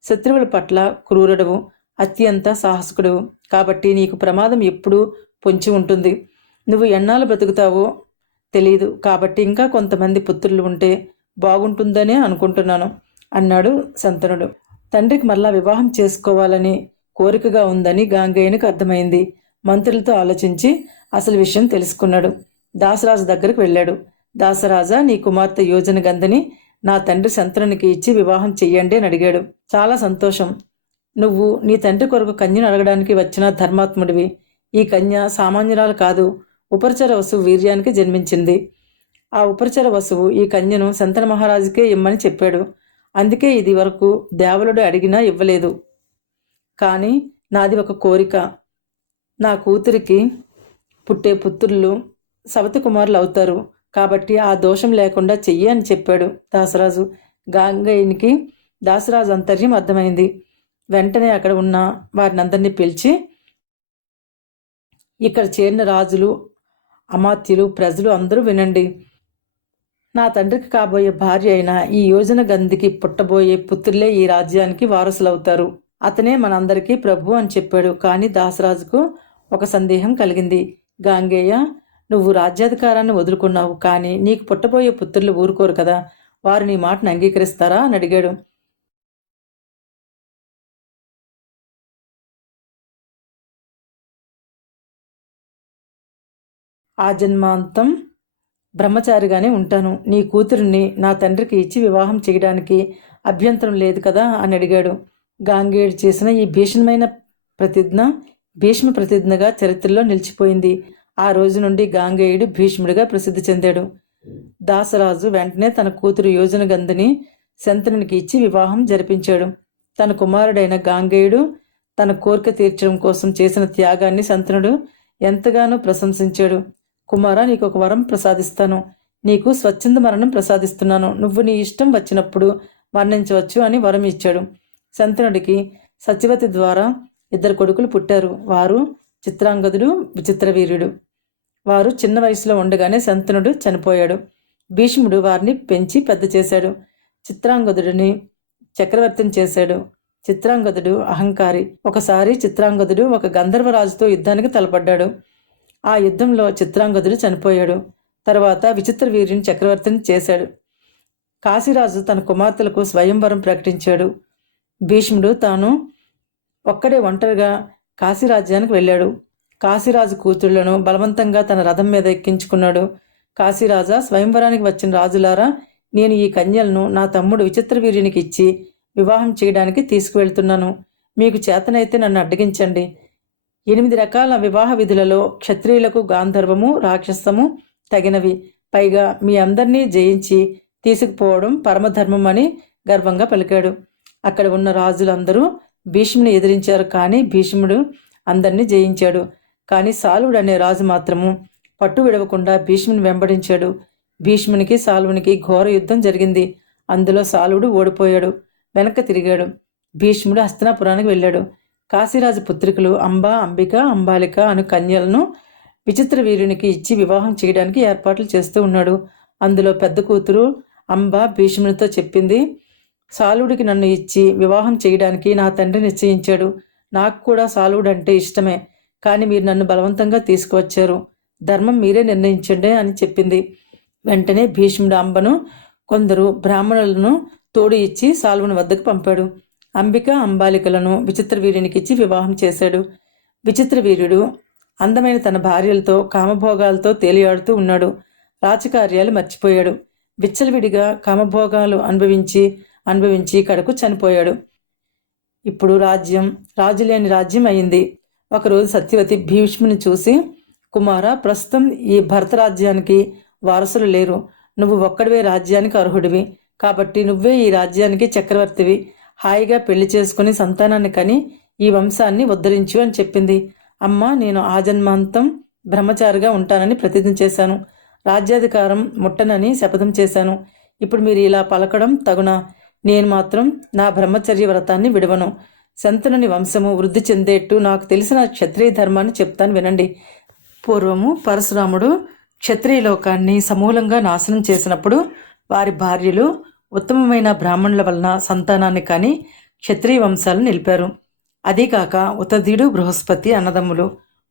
శత్రువుల పట్ల క్రూరుడవు, అత్యంత సాహసకుడు. కాబట్టి నీకు ప్రమాదం ఎప్పుడూ పొంచి ఉంటుంది. నువ్వు ఎన్నాళ్ళు బ్రతుకుతావో తెలీదు. కాబట్టి ఇంకా కొంతమంది పుత్రులు ఉంటే బాగుంటుందనే అనుకుంటున్నాను అన్నాడు శంతనుడు. తండ్రికి మరలా వివాహం చేసుకోవాలని కోరికగా ఉందని గాంగేయునికి అర్థమైంది. మంత్రులతో ఆలోచించి అసలు విషయం తెలుసుకున్నాడు. దాసరాజు దగ్గరకు వెళ్ళాడు. దాసరాజా, నీ కుమార్తె యోజన గంధని నా తండ్రి శంతనునికి ఇచ్చి వివాహం చెయ్యండి అని అడిగాడు. చాలా సంతోషం. నువ్వు నీ తండ్రి కొరకు కన్యను అడగడానికి వచ్చిన ధర్మాత్ముడివి. ఈ కన్య సామాన్యురాలు కాదు, ఉపరిచర వసువు వీర్యానికి జన్మించింది. ఆ ఉపరిచర వసువు ఈ కన్యను శంతన మహారాజుకే ఇమ్మని చెప్పాడు. అందుకే ఇది వరకు దేవలుడు అడిగినా ఇవ్వలేదు. కానీ నాది ఒక కోరిక. నా కూతురికి పుట్టే పుత్రులు సవతి కుమారులు అవుతారు. కాబట్టి ఆ దోషం లేకుండా చెయ్యి అని చెప్పాడు దాసరాజు. గాంగేయునికి దాసరాజు అంతర్యం అర్థమైంది. వెంటనే అక్కడ ఉన్న వారినందరినీ పిలిచి, ఇక్కడ చేరిన రాజులు, అమాత్యులు, ప్రజలు అందరూ వినండి. నా తండ్రికి కాబోయే భార్య అయిన ఈ యోజన గంధికి పుట్టబోయే పుత్రులే ఈ రాజ్యానికి వారసులవుతారు. అతనే మనందరికీ ప్రభు అని చెప్పాడు. కానీ దాసరాజుకు ఒక సందేహం కలిగింది. గాంగేయ, నువ్వు రాజ్యాధికారాన్ని వదులుకున్నావు, కానీ నీకు పుట్టబోయే పుత్రులు ఊరుకోరు కదా, వారు నీ మాటను అంగీకరిస్తారా అని అడిగాడు. ఆ జన్మాంతం బ్రహ్మచారిగానే ఉంటాను. నీ కూతురిని నా తండ్రికి ఇచ్చి వివాహం చేయడానికి అభ్యంతరం లేదు కదా అని అడిగాడు. గాంగేయుడు చేసిన ఈ భీష్మ ప్రతిజ్ఞగా చరిత్రలో నిలిచిపోయింది. ఆ రోజు నుండి గాంగేయుడు భీష్ముడిగా ప్రసిద్ధి చెందాడు. దాసరాజు వెంటనే తన కూతురు యోజన గంధిని శంతనునికి ఇచ్చి వివాహం జరిపించాడు. తన కుమారుడైన గాంగేయుడు తన కోరిక తీర్చడం కోసం చేసిన త్యాగాన్ని శంతనుడు ఎంతగానో ప్రశంసించాడు. కుమారా, నీకు ఒక వరం ప్రసాదిస్తాను. నీకు స్వచ్ఛంద మరణం ప్రసాదిస్తున్నాను. నువ్వు నీ ఇష్టం వచ్చినప్పుడు మరణించవచ్చు అని వరం ఇచ్చాడు. శంతనుడికి సత్యవతి ద్వారా 2 కొడుకులు పుట్టారు. వారు చిత్రాంగదుడు, విచిత్రవీర్యుడు. వారు చిన్న వయసులో ఉండగానే శంతనుడు చనిపోయాడు. భీష్ముడు వారిని పెంచి పెద్ద చేశాడు. చిత్రాంగదుడిని చక్రవర్తిని చేశాడు. చిత్రాంగదుడు అహంకారి. ఒకసారి చిత్రాంగదుడు ఒక గంధర్వరాజుతో యుద్ధానికి తలపడ్డాడు. ఆ యుద్ధంలో చిత్రాంగదుడు చనిపోయాడు. తర్వాత విచిత్రవీర్యుని చక్రవర్తిని చేశాడు. కాశీరాజు తన కుమార్తెలకు స్వయంవరం ప్రకటించాడు. భీష్ముడు తాను ఒక్కడే ఒంటరిగా కాశీరాజ్యానికి వెళ్ళాడు. కాశీరాజు కూతుళ్లను బలవంతంగా తన రథం మీద ఎక్కించుకున్నాడు. కాశీరాజా, స్వయంవరానికి వచ్చిన రాజులారా, నేను ఈ కన్యలను నా తమ్ముడు విచిత్రవీర్యునికి ఇచ్చి వివాహం చేయడానికి తీసుకువెళ్తున్నాను. మీకు చేతనైతే నన్ను అడ్డగించండి. 8 రకాల వివాహ విధులలో క్షత్రియులకు గాంధర్వము, రాక్షసము తగినవి. పైగా మీ అందరినీ జయించి తీసుకుపోవడం పరమధర్మం అని గర్వంగా పలికాడు. అక్కడ ఉన్న రాజులందరూ భీష్ముని ఎదిరించారు. కానీ భీష్ముడు అందరినీ జయించాడు. కానీ సాలువుడు అనే రాజు మాత్రము పట్టు విడవకుండా భీష్ముని వెంబడించాడు. భీష్మునికి సాలువునికి ఘోర యుద్ధం జరిగింది. అందులో సాలువుడు ఓడిపోయాడు. వెనక్కి తిరిగాడు. భీష్ముడు హస్తినాపురానికి వెళ్ళాడు. కాశీరాజు పుత్రికలు అంబ, అంబిక, అంబాలిక అను కన్యలను విచిత్రవీర్యునికి ఇచ్చి వివాహం చేయడానికి ఏర్పాట్లు చేస్తూ ఉన్నాడు. అందులో పెద్ద కూతురు అంబ భీష్మునితో చెప్పింది, సాలువుడికి నన్ను ఇచ్చి వివాహం చేయడానికి నా తండ్రి నిశ్చయించాడు. నాకు కూడా సాలువుడు అంటే ఇష్టమే. కానీ మీరు నన్ను బలవంతంగా తీసుకువచ్చారు. ధర్మం మీరే నిర్ణయించండి అని చెప్పింది. వెంటనే భీష్ముడు అంబను కొందరు బ్రాహ్మణులను తోడు ఇచ్చి సాలువుని వద్దకు పంపాడు. అంబిక, అంబాలికలను విచిత్రవీర్యునికిచ్చి వివాహం చేశాడు. విచిత్రవీర్యుడు అందమైన తన భార్యలతో కామభోగాలతో తేలియాడుతూ ఉన్నాడు. రాజకార్యాలు మర్చిపోయాడు. విచ్చలవిడిగా కామభోగాలు అనుభవించి కడకు చనిపోయాడు. ఇప్పుడు రాజులేని రాజ్యం అయింది. ఒకరోజు సత్యవతి భీష్ముని చూసి, కుమారా, ప్రస్తుతం ఈ భరత రాజ్యానికి వారసులు లేరు. నువ్వు ఒక్కడివే రాజ్యానికి అర్హుడివి. కాబట్టి నువ్వే ఈ రాజ్యానికి చక్రవర్తివి. హాయిగా పెళ్లి చేసుకుని సంతానాన్ని కని ఈ వంశాన్ని ఉద్ధరించు అని చెప్పింది. అమ్మ, నేను ఆజన్మాంతం బ్రహ్మచారిగా ఉంటానని ప్రతిజ్ఞ చేశాను. రాజ్యాధికారం ముట్టనని శపథం చేశాను. ఇప్పుడు మీరు ఇలా పలకడం తగునా? నేను మాత్రం నా బ్రహ్మచర్య వ్రతాన్ని విడవను. శంతనుని వంశము వృద్ధి చెందేట్టు నాకు తెలిసిన క్షత్రియ ధర్మాన్ని చెప్తాను వినండి. పూర్వము పరశురాముడు క్షత్రియ లోకాన్ని సమూలంగా నాశనం చేసినప్పుడు వారి భార్యలు ఉత్తమమైన బ్రాహ్మణుల వలన సంతానాన్ని కానీ క్షత్రియ వంశాలను నిలిపారు. అదీకాక ఉతధీడు, బృహస్పతి అన్నదమ్ములు.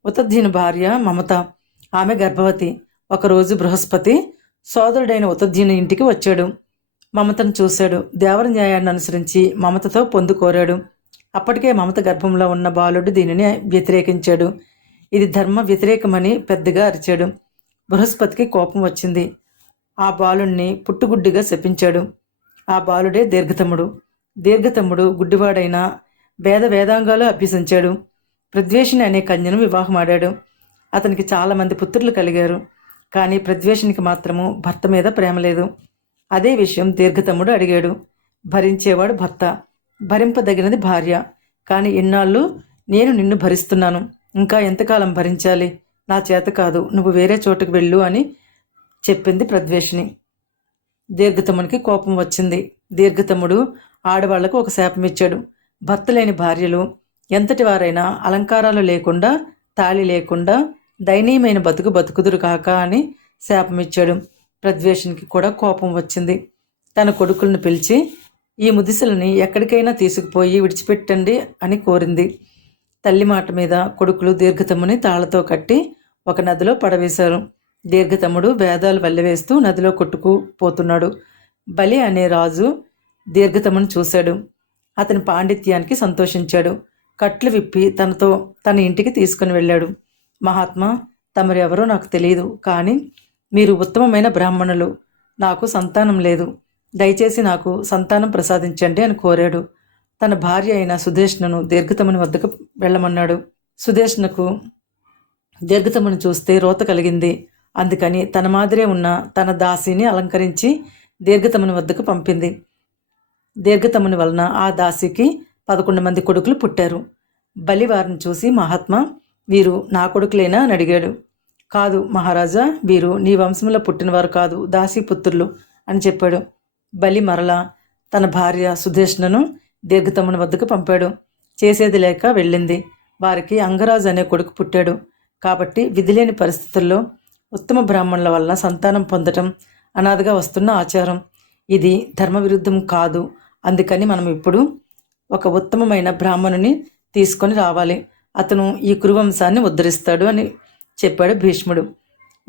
ఉతధీని భార్య మమత, ఆమె గర్భవతి. ఒకరోజు బృహస్పతి సోదరుడైన ఉతధ్యుని ఇంటికి వచ్చాడు. మమతను చూశాడు. దేవర న్యాయాన్ని అనుసరించి మమతతో పొందు కోరాడు. అప్పటికే మమత గర్భంలో ఉన్న బాలుడు దీనిని వ్యతిరేకించాడు. ఇది ధర్మ వ్యతిరేకమని పెద్దగా అరిచాడు. బృహస్పతికి కోపం వచ్చింది. ఆ బాలుణ్ణి పుట్టుగుడ్డిగా శపించాడు. ఆ బాలుడే దీర్ఘతముడు. దీర్ఘతముడు గుడ్డివాడైన వేదాంగాలు అభ్యసించాడు. ప్రద్వేషిణి అనే కన్యను వివాహమాడాడు. అతనికి చాలామంది పుత్రులు కలిగారు. కానీ ప్రద్వేషినికి మాత్రము భర్త మీద ప్రేమ లేదు. అదే విషయం దీర్ఘతముడు అడిగాడు. భరించేవాడు భర్త, భరింపదగినది భార్య. కానీ ఇన్నాళ్ళు నేను నిన్ను భరిస్తున్నాను, ఇంకా ఎంతకాలం భరించాలి? నా చేత కాదు, నువ్వు వేరే చోటుకు వెళ్ళు అని చెప్పింది ప్రద్వేషిణి. దీర్ఘతమునికి కోపం వచ్చింది. దీర్ఘతముడు ఆడవాళ్లకు ఒక శాపం ఇచ్చాడు. భర్త లేని భార్యలు ఎంతటి వారైనా అలంకారాలు లేకుండా, తాళి లేకుండా దయనీయమైన బతుకుదురు కాక అని శాపమిచ్చాడు. ప్రద్వేషినికి కూడా కోపం వచ్చింది. తన కొడుకులను పిలిచి ఈ ముదిసలని ఎక్కడికైనా తీసుకుపోయి విడిచిపెట్టండి అని కోరింది. తల్లి మాట మీద కొడుకులు దీర్ఘతముని తాళ్లతో కట్టి ఒక నదిలో పడవేశారు. దీర్ఘతముడు వేదాలు వల్లవేస్తూ నదిలో కొట్టుకుపోతున్నాడు. బలి అనే రాజు దీర్ఘతమును చూశాడు. అతని పాండిత్యానికి సంతోషించాడు. కట్లు విప్పి తన ఇంటికి తీసుకుని వెళ్ళాడు. మహాత్మా, తమరెవరో నాకు తెలియదు, కానీ మీరు ఉత్తమమైన బ్రాహ్మణులు. నాకు సంతానం లేదు, దయచేసి నాకు సంతానం ప్రసాదించండి అని కోరాడు. తన భార్య అయిన సుదేష్ణను దీర్ఘతముని వద్దకు వెళ్ళమన్నాడు. సుదేష్ణకు దీర్ఘతముని చూస్తే రోత కలిగింది. అందుకని తన మాదిరే ఉన్న తన దాసిని అలంకరించి దీర్ఘతముని వద్దకు పంపింది. దీర్ఘతముని వలన ఆ దాసికి 11 మంది కొడుకులు పుట్టారు. బలి వారిని చూసి, మహాత్మా, వీరు నా కొడుకులేనా అని అడిగాడు. కాదు మహారాజా, వీరు నీ వంశంలో పుట్టినవారు కాదు, దాసి పుత్రులు అని చెప్పాడు. బలి మరలా తన భార్య సుదేష్ణను దీర్ఘతముని వద్దకు పంపాడు. చేసేది లేక వెళ్ళింది. వారికి అంగరాజు అనే కొడుకు పుట్టాడు. కాబట్టి విధిలేని పరిస్థితుల్లో ఉత్తమ బ్రాహ్మణుల వలన సంతానం పొందటం అనాథగా వస్తున్న ఆచారం. ఇది ధర్మ విరుద్ధం కాదు. అందుకని మనం ఇప్పుడు ఒక ఉత్తమమైన బ్రాహ్మణుని తీసుకొని రావాలి. అతను ఈ కురువంశాన్ని ఉద్ధరిస్తాడు అని చెప్పాడు భీష్ముడు.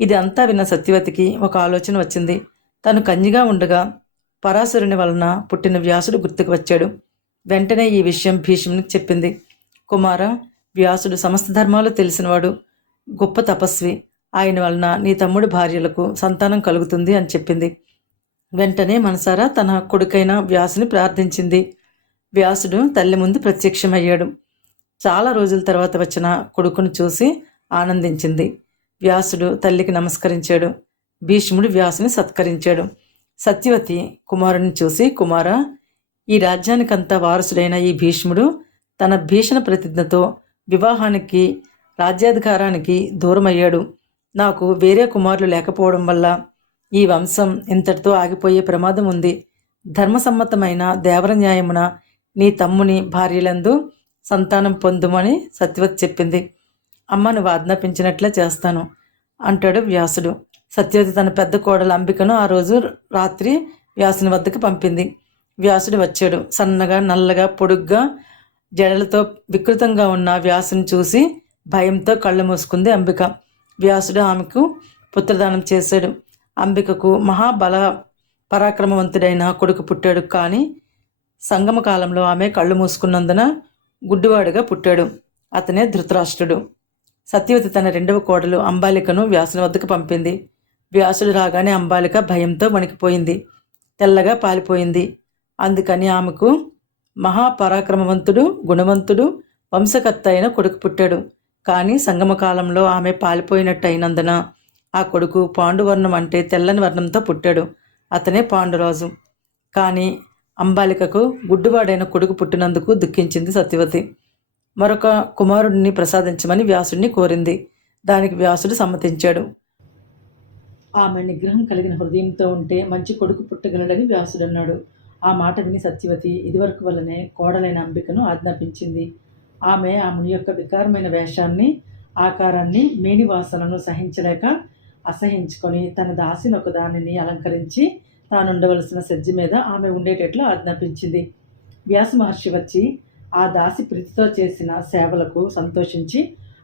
ఇది అంతా విన్న సత్యవతికి ఒక ఆలోచన వచ్చింది. తను కన్యగా ఉండగా పరాశరుని వలన పుట్టిన వ్యాసుడు గుర్తుకు వచ్చాడు. వెంటనే ఈ విషయం భీష్మునికి చెప్పింది. కుమార, వ్యాసుడు సమస్త ధర్మాలు తెలిసినవాడు, గొప్ప తపస్వి. ఆయన వలన నీ తమ్ముడు భార్యలకు సంతానం కలుగుతుంది అని చెప్పింది. వెంటనే మనసారా తన కొడుకైన వ్యాసుని ప్రార్థించింది. వ్యాసుడు తల్లి ముందు ప్రత్యక్షమయ్యాడు. చాలా రోజుల తర్వాత వచ్చిన కొడుకును చూసి ఆనందించింది. వ్యాసుడు తల్లికి నమస్కరించాడు. భీష్ముడు వ్యాసుని సత్కరించాడు. సత్యవతి కుమారుని చూసి, కుమారా, ఈ రాజ్యానికంతా వారసుడైన ఈ భీష్ముడు తన భీషణ ప్రతిజ్ఞతో వివాహానికి, రాజ్యాధికారానికి దూరమయ్యాడు. నాకు వేరే కుమారులు లేకపోవడం వల్ల ఈ వంశం ఇంతటితో ఆగిపోయే ప్రమాదం ఉంది. ధర్మసమ్మతమైన దేవర న్యాయమున నీ తమ్ముని భార్యలందు సంతానం పొందుమని సత్యవతి చెప్పింది. అమ్మ, నువ్వు ఆజ్ఞాపించినట్లే చేస్తాను అంటాడు వ్యాసుడు. సత్యవతి తన పెద్ద కోడలు అంబికను ఆ రోజు రాత్రి వ్యాసుని వద్దకు పంపింది. వ్యాసుడు వచ్చాడు. సన్నగా, నల్లగా, పొడుగ్గా, జడలతో వికృతంగా ఉన్న వ్యాసుని చూసి భయంతో కళ్ళు మూసుకుంది అంబిక. వ్యాసుడు ఆమెకు పుత్రదానం చేశాడు. అంబికకు మహాబల పరాక్రమవంతుడైన కొడుకు పుట్టాడు. కానీ సంగమ కాలంలో ఆమె కళ్ళు మూసుకున్నందున గుడ్డివాడుగా పుట్టాడు. అతనే ధృతరాష్ట్రుడు. సత్యవతి తన రెండవ కోడలు అంబాలికను వ్యాసుని వద్దకు పంపింది. వ్యాసుడు రాగానే అంబాలిక భయంతో వణికిపోయింది, తెల్లగా పాలిపోయింది. అందుకని ఆమెకు మహాపరాక్రమవంతుడు, గుణవంతుడు, వంశకర్త అయిన కొడుకు పుట్టాడు. కానీ సంగమకాలంలో ఆమె పాలిపోయినట్టు అయినందున ఆ కొడుకు పాండువర్ణం అంటే తెల్లని వర్ణంతో పుట్టాడు. అతనే పాండురాజు. కానీ అంబాలికకు గుడ్డివాడైన కొడుకు పుట్టినందుకు దుఃఖించింది సత్యవతి. మరొక కుమారుడిని ప్రసాదించమని వ్యాసుడిని కోరింది. దానికి వ్యాసుడు సమ్మతించాడు. ఆమె నిగ్రహం కలిగిన హృదయంతో ఉంటే మంచి కొడుకు పుట్టగలడని వ్యాసుడు అన్నాడు. ఆ మాట విని సత్యవతి ఇదివరకు వల్లనే కోడలైన అంబికను ఆజ్ఞాపించింది. ఆమె ఆ ముని యొక్క వికారమైన వేషాన్ని, ఆకారాన్ని, మేనివాసనను సహించలేక అసహించుకొని తన దాసిని ఒక దానిని అలంకరించి తానుండవలసిన సజ్జి మీద ఆమె ఉండేటట్లు ఆజ్ఞాపించింది. వ్యాస మహర్షి వచ్చి ఆ దాసి ప్రీతితో చేసిన సేవలకు సంతోషించి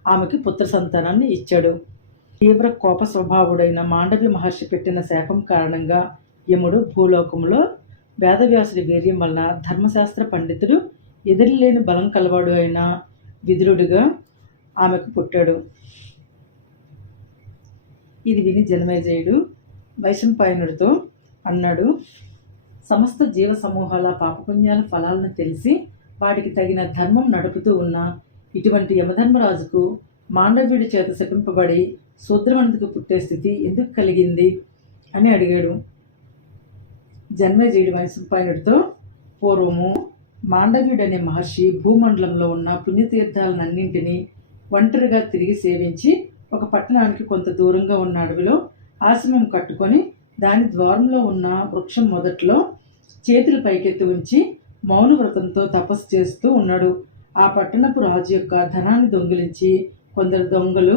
ఆమెకి పుత్ర సంతానాన్ని ఇచ్చాడు. తీవ్ర కోప స్వభావుడైన మాండవ్య మహర్షి పెట్టిన శాపం కారణంగా యముడు భూలోకంలో వేదవ్యాసుడి వీర్యం వలన ధర్మశాస్త్ర పండితుడు ఎదురులేని బలం కలవాడు అయిన విదురుడిగా ఆమెకు పుట్టాడు. ఇది విని జనమేజయుడు వైశంపాయనుడితో అన్నాడు, సమస్త జీవ సమూహాల పాపపుణ్యాల ఫలాలను తెలిసి వాటికి తగిన ధర్మం నడుపుతూ ఉన్న ఇటువంటి యమధర్మరాజుకు మాండవ్యుడి చేత శపింపబడి శూద్రవంతుకు పుట్టే స్థితి ఎందుకు కలిగింది అని అడిగాడు. జన్మేజయుడు వైశంపాయనుడితో, పూర్వము మాండవ్యుడనే మహర్షి భూమండలంలో ఉన్న పుణ్యతీర్థాలన్నింటినీ ఒంటరిగా తిరిగి సేవించి ఒక పట్టణానికి కొంత దూరంగా ఉన్న అడవిలో ఆశ్రమం కట్టుకొని దాని ద్వారంలో ఉన్న వృక్షం మొదట్లో చేతులు పైకెత్తి ఉంచి మౌన వ్రతంతో తపస్సు చేస్తూ ఉన్నాడు. ఆ పట్టణపు రాజు యొక్క ధనాన్ని దొంగిలించి కొందరు దొంగలు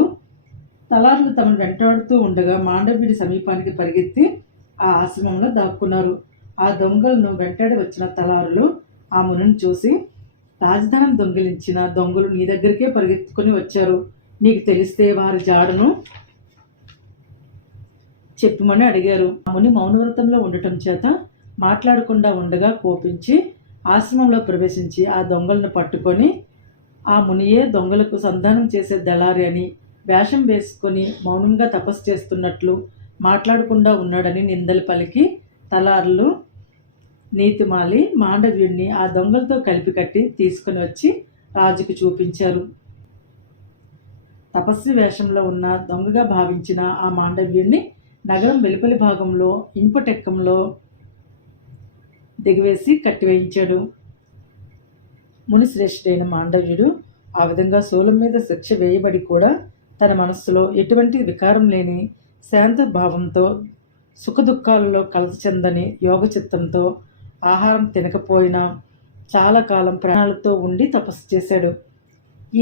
తలార్లు తమను వెంటాడుతూ ఉండగా మాండవ్యుడి సమీపానికి పరిగెత్తి ఆ ఆశ్రమంలో దాక్కున్నారు. ఆ దొంగలను వెంటాడి వచ్చిన తలారులు ఆ మునిని చూసి, రాజధానం దొంగిలించిన దొంగలు నీ దగ్గరికే పరిగెత్తుకుని వచ్చారు, నీకు తెలిస్తే వారి జాడను చెప్పమని అడిగారు. ఆ ముని మౌనవ్రతంలో ఉండటం చేత మాట్లాడకుండా ఉండగా కోపించి ఆశ్రమంలో ప్రవేశించి ఆ దొంగలను పట్టుకొని ఆ మునియే దొంగలకు సంధానం చేసే దళారి అని వేషం వేసుకొని మౌనంగా తపస్సు చేస్తున్నట్లు మాట్లాడకుండా ఉన్నాడని నిందలు పలికి తలార్లు నీతిమాలి మాండవ్యుడిని ఆ దొంగలతో కలిపి కట్టి తీసుకుని వచ్చి రాజుకు చూపించారు. తపస్వి వేషంలో ఉన్న దొంగగా భావించిన ఆ మాండవ్యుడిని నగరం వెలుపలి భాగంలో ఇనుపటెక్కంలో దిగివేసి కట్టివేయించాడు. మునిశ్రేష్ఠుడైన మాండవ్యుడు ఆ విధంగా శూలం మీద శిక్ష వేయబడి కూడా తన మనస్సులో ఎటువంటి వికారం లేని శాంత భావంతో సుఖదుఖాలలో కలత చెందని యోగచిత్తంతో ఆహారం తినకపోయినా చాలా కాలం ప్రాణాలతో ఉండి తపస్సు చేశాడు.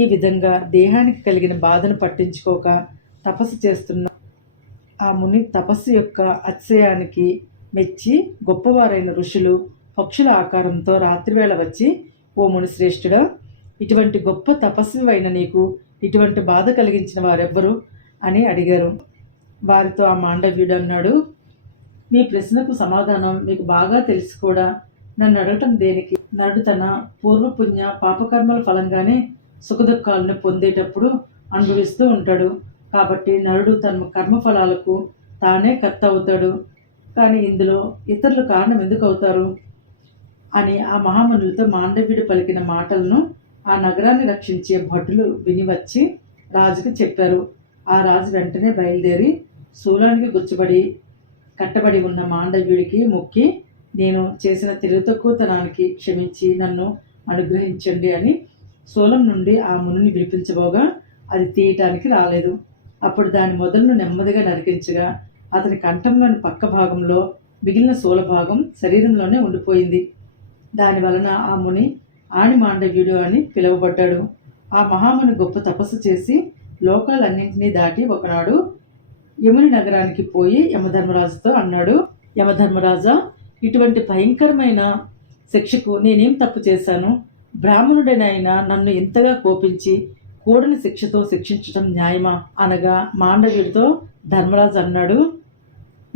ఈ విధంగా దేహానికి కలిగిన బాధను పట్టించుకోక తపస్సు చేస్తున్న ఆ ముని తపస్సు యొక్క అతిశయానికి మెచ్చి గొప్పవారైన ఋషులు పక్షుల ఆకారంతో రాత్రివేళ వచ్చి, ఓ మునిశ్రేష్ఠుడా, ఇటువంటి గొప్ప తపస్వి అయిన నీకు ఇటువంటి బాధ కలిగించిన వారెవ్వరు అని అడిగారు. వారితో ఆ మాండవ్యుడు అన్నాడు, మీ ప్రశ్నకు సమాధానం మీకు బాగా తెలిసి కూడా నన్ను అడగటం దేనికి? నరుడు తన పూర్వపుణ్య పాపకర్మల ఫలంగానే సుఖదుఖాలను పొందేటప్పుడు అనుభవిస్తూ ఉంటాడు. కాబట్టి నరుడు తన కర్మఫలాలకు తానే కర్త అవుతాడు. కానీ ఇందులో ఇతరులు కారణం ఎందుకు అవుతారు అని ఆ మహామునులతో మాండవ్యుడు పలికిన మాటలను ఆ నగరాన్ని రక్షించే భటులు విని వచ్చి రాజుకు చెప్పారు. ఆ రాజు వెంటనే బయలుదేరి శూలానికి గుచ్చబడి కట్టబడి ఉన్న మాండవ్యుడికి మొక్కి, నేను చేసిన తెలివి తక్కువతనానికి క్షమించి నన్ను అనుగ్రహించండి అని శూలం నుండి ఆ మునిని విడిపించబోగా అది తీయటానికి రాలేదు. అప్పుడు దాని మొదలును నెమ్మదిగా నరికించగా అతని కంఠంలోని పక్క భాగంలో మిగిలిన శూల భాగం శరీరంలోనే ఉండిపోయింది. దాని వలన ఆ ముని ఆణి మాండవ్యుడు అని పిలువబడ్డాడు. ఆ మహాముని గొప్ప తపస్సు చేసి లోకాలన్నింటినీ దాటి ఒకనాడు యముని నగరానికి పోయి యమధర్మరాజుతో అన్నాడు, యమధర్మరాజా, ఇటువంటి భయంకరమైన శిక్షకు నేనేం తప్పు చేశాను? బ్రాహ్మణుడైనా నన్ను ఇంతగా కోపించి కూడని శిక్షతో శిక్షించడం న్యాయమా? అనగా మాండవ్యుడితో ధర్మరాజు అన్నాడు,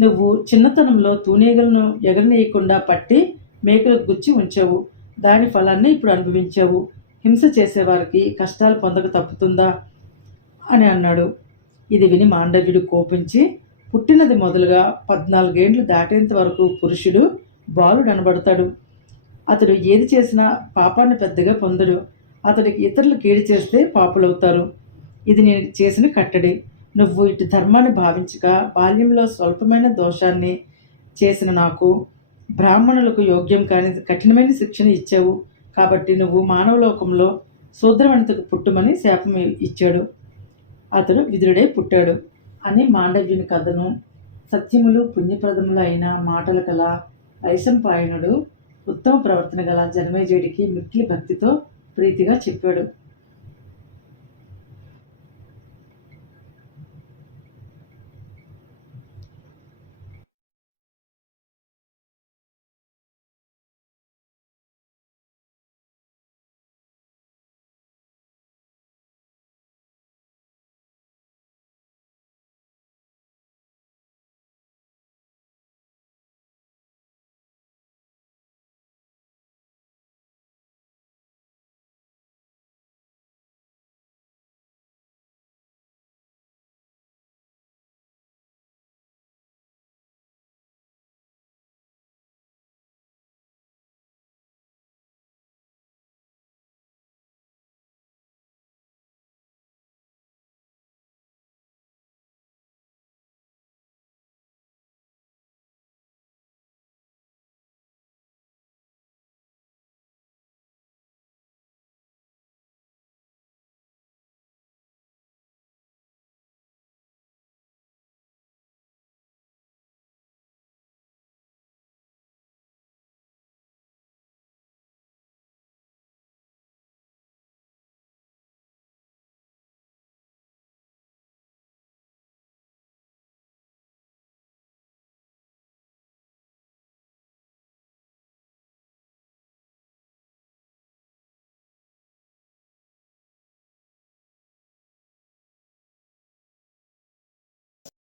నువ్వు చిన్నతనంలో తూనీగలను ఎగరనీయకుండా పట్టి మేకలకు గుచ్చి ఉంచావు. దాని ఫలాన్ని ఇప్పుడు అనుభవించావు. హింస చేసేవారికి కష్టాలు పొందక తప్పుతుందా అని అన్నాడు. ఇది విని మాండవ్యుడు కోపించి, పుట్టినది మొదలుగా 14 ఏండ్లు దాటేంత వరకు పురుషుడు బాలుడు అనబడతాడు. అతడు ఏది చేసినా పాపాన్ని పెద్దగా పొందడు. అతడికి ఇతరులు కీడు చేస్తే పాపులవుతారు. ఇది నేను చేసిన కట్టడి. నువ్వు ఇటు ధర్మాన్ని భావించక బాల్యంలో స్వల్పమైన దోషాన్ని చేసిన నాకు బ్రాహ్మణులకు యోగ్యం కాని కఠినమైన శిక్షణ ఇచ్చావు. కాబట్టి నువ్వు మానవలోకంలో శూద్రవనితకు పుట్టుమని శాపం ఇచ్చాడు. అతడు విదురుడే పుట్టాడు అని మాండవ్యుని కథను సత్యములు పుణ్యప్రదములు అయిన మాటల గల వైశంపాయనుడు ఉత్తమ ప్రవర్తన గల జనమేజయుడికి మిక్కిలి భక్తితో ప్రీతిగా చెప్పాడు.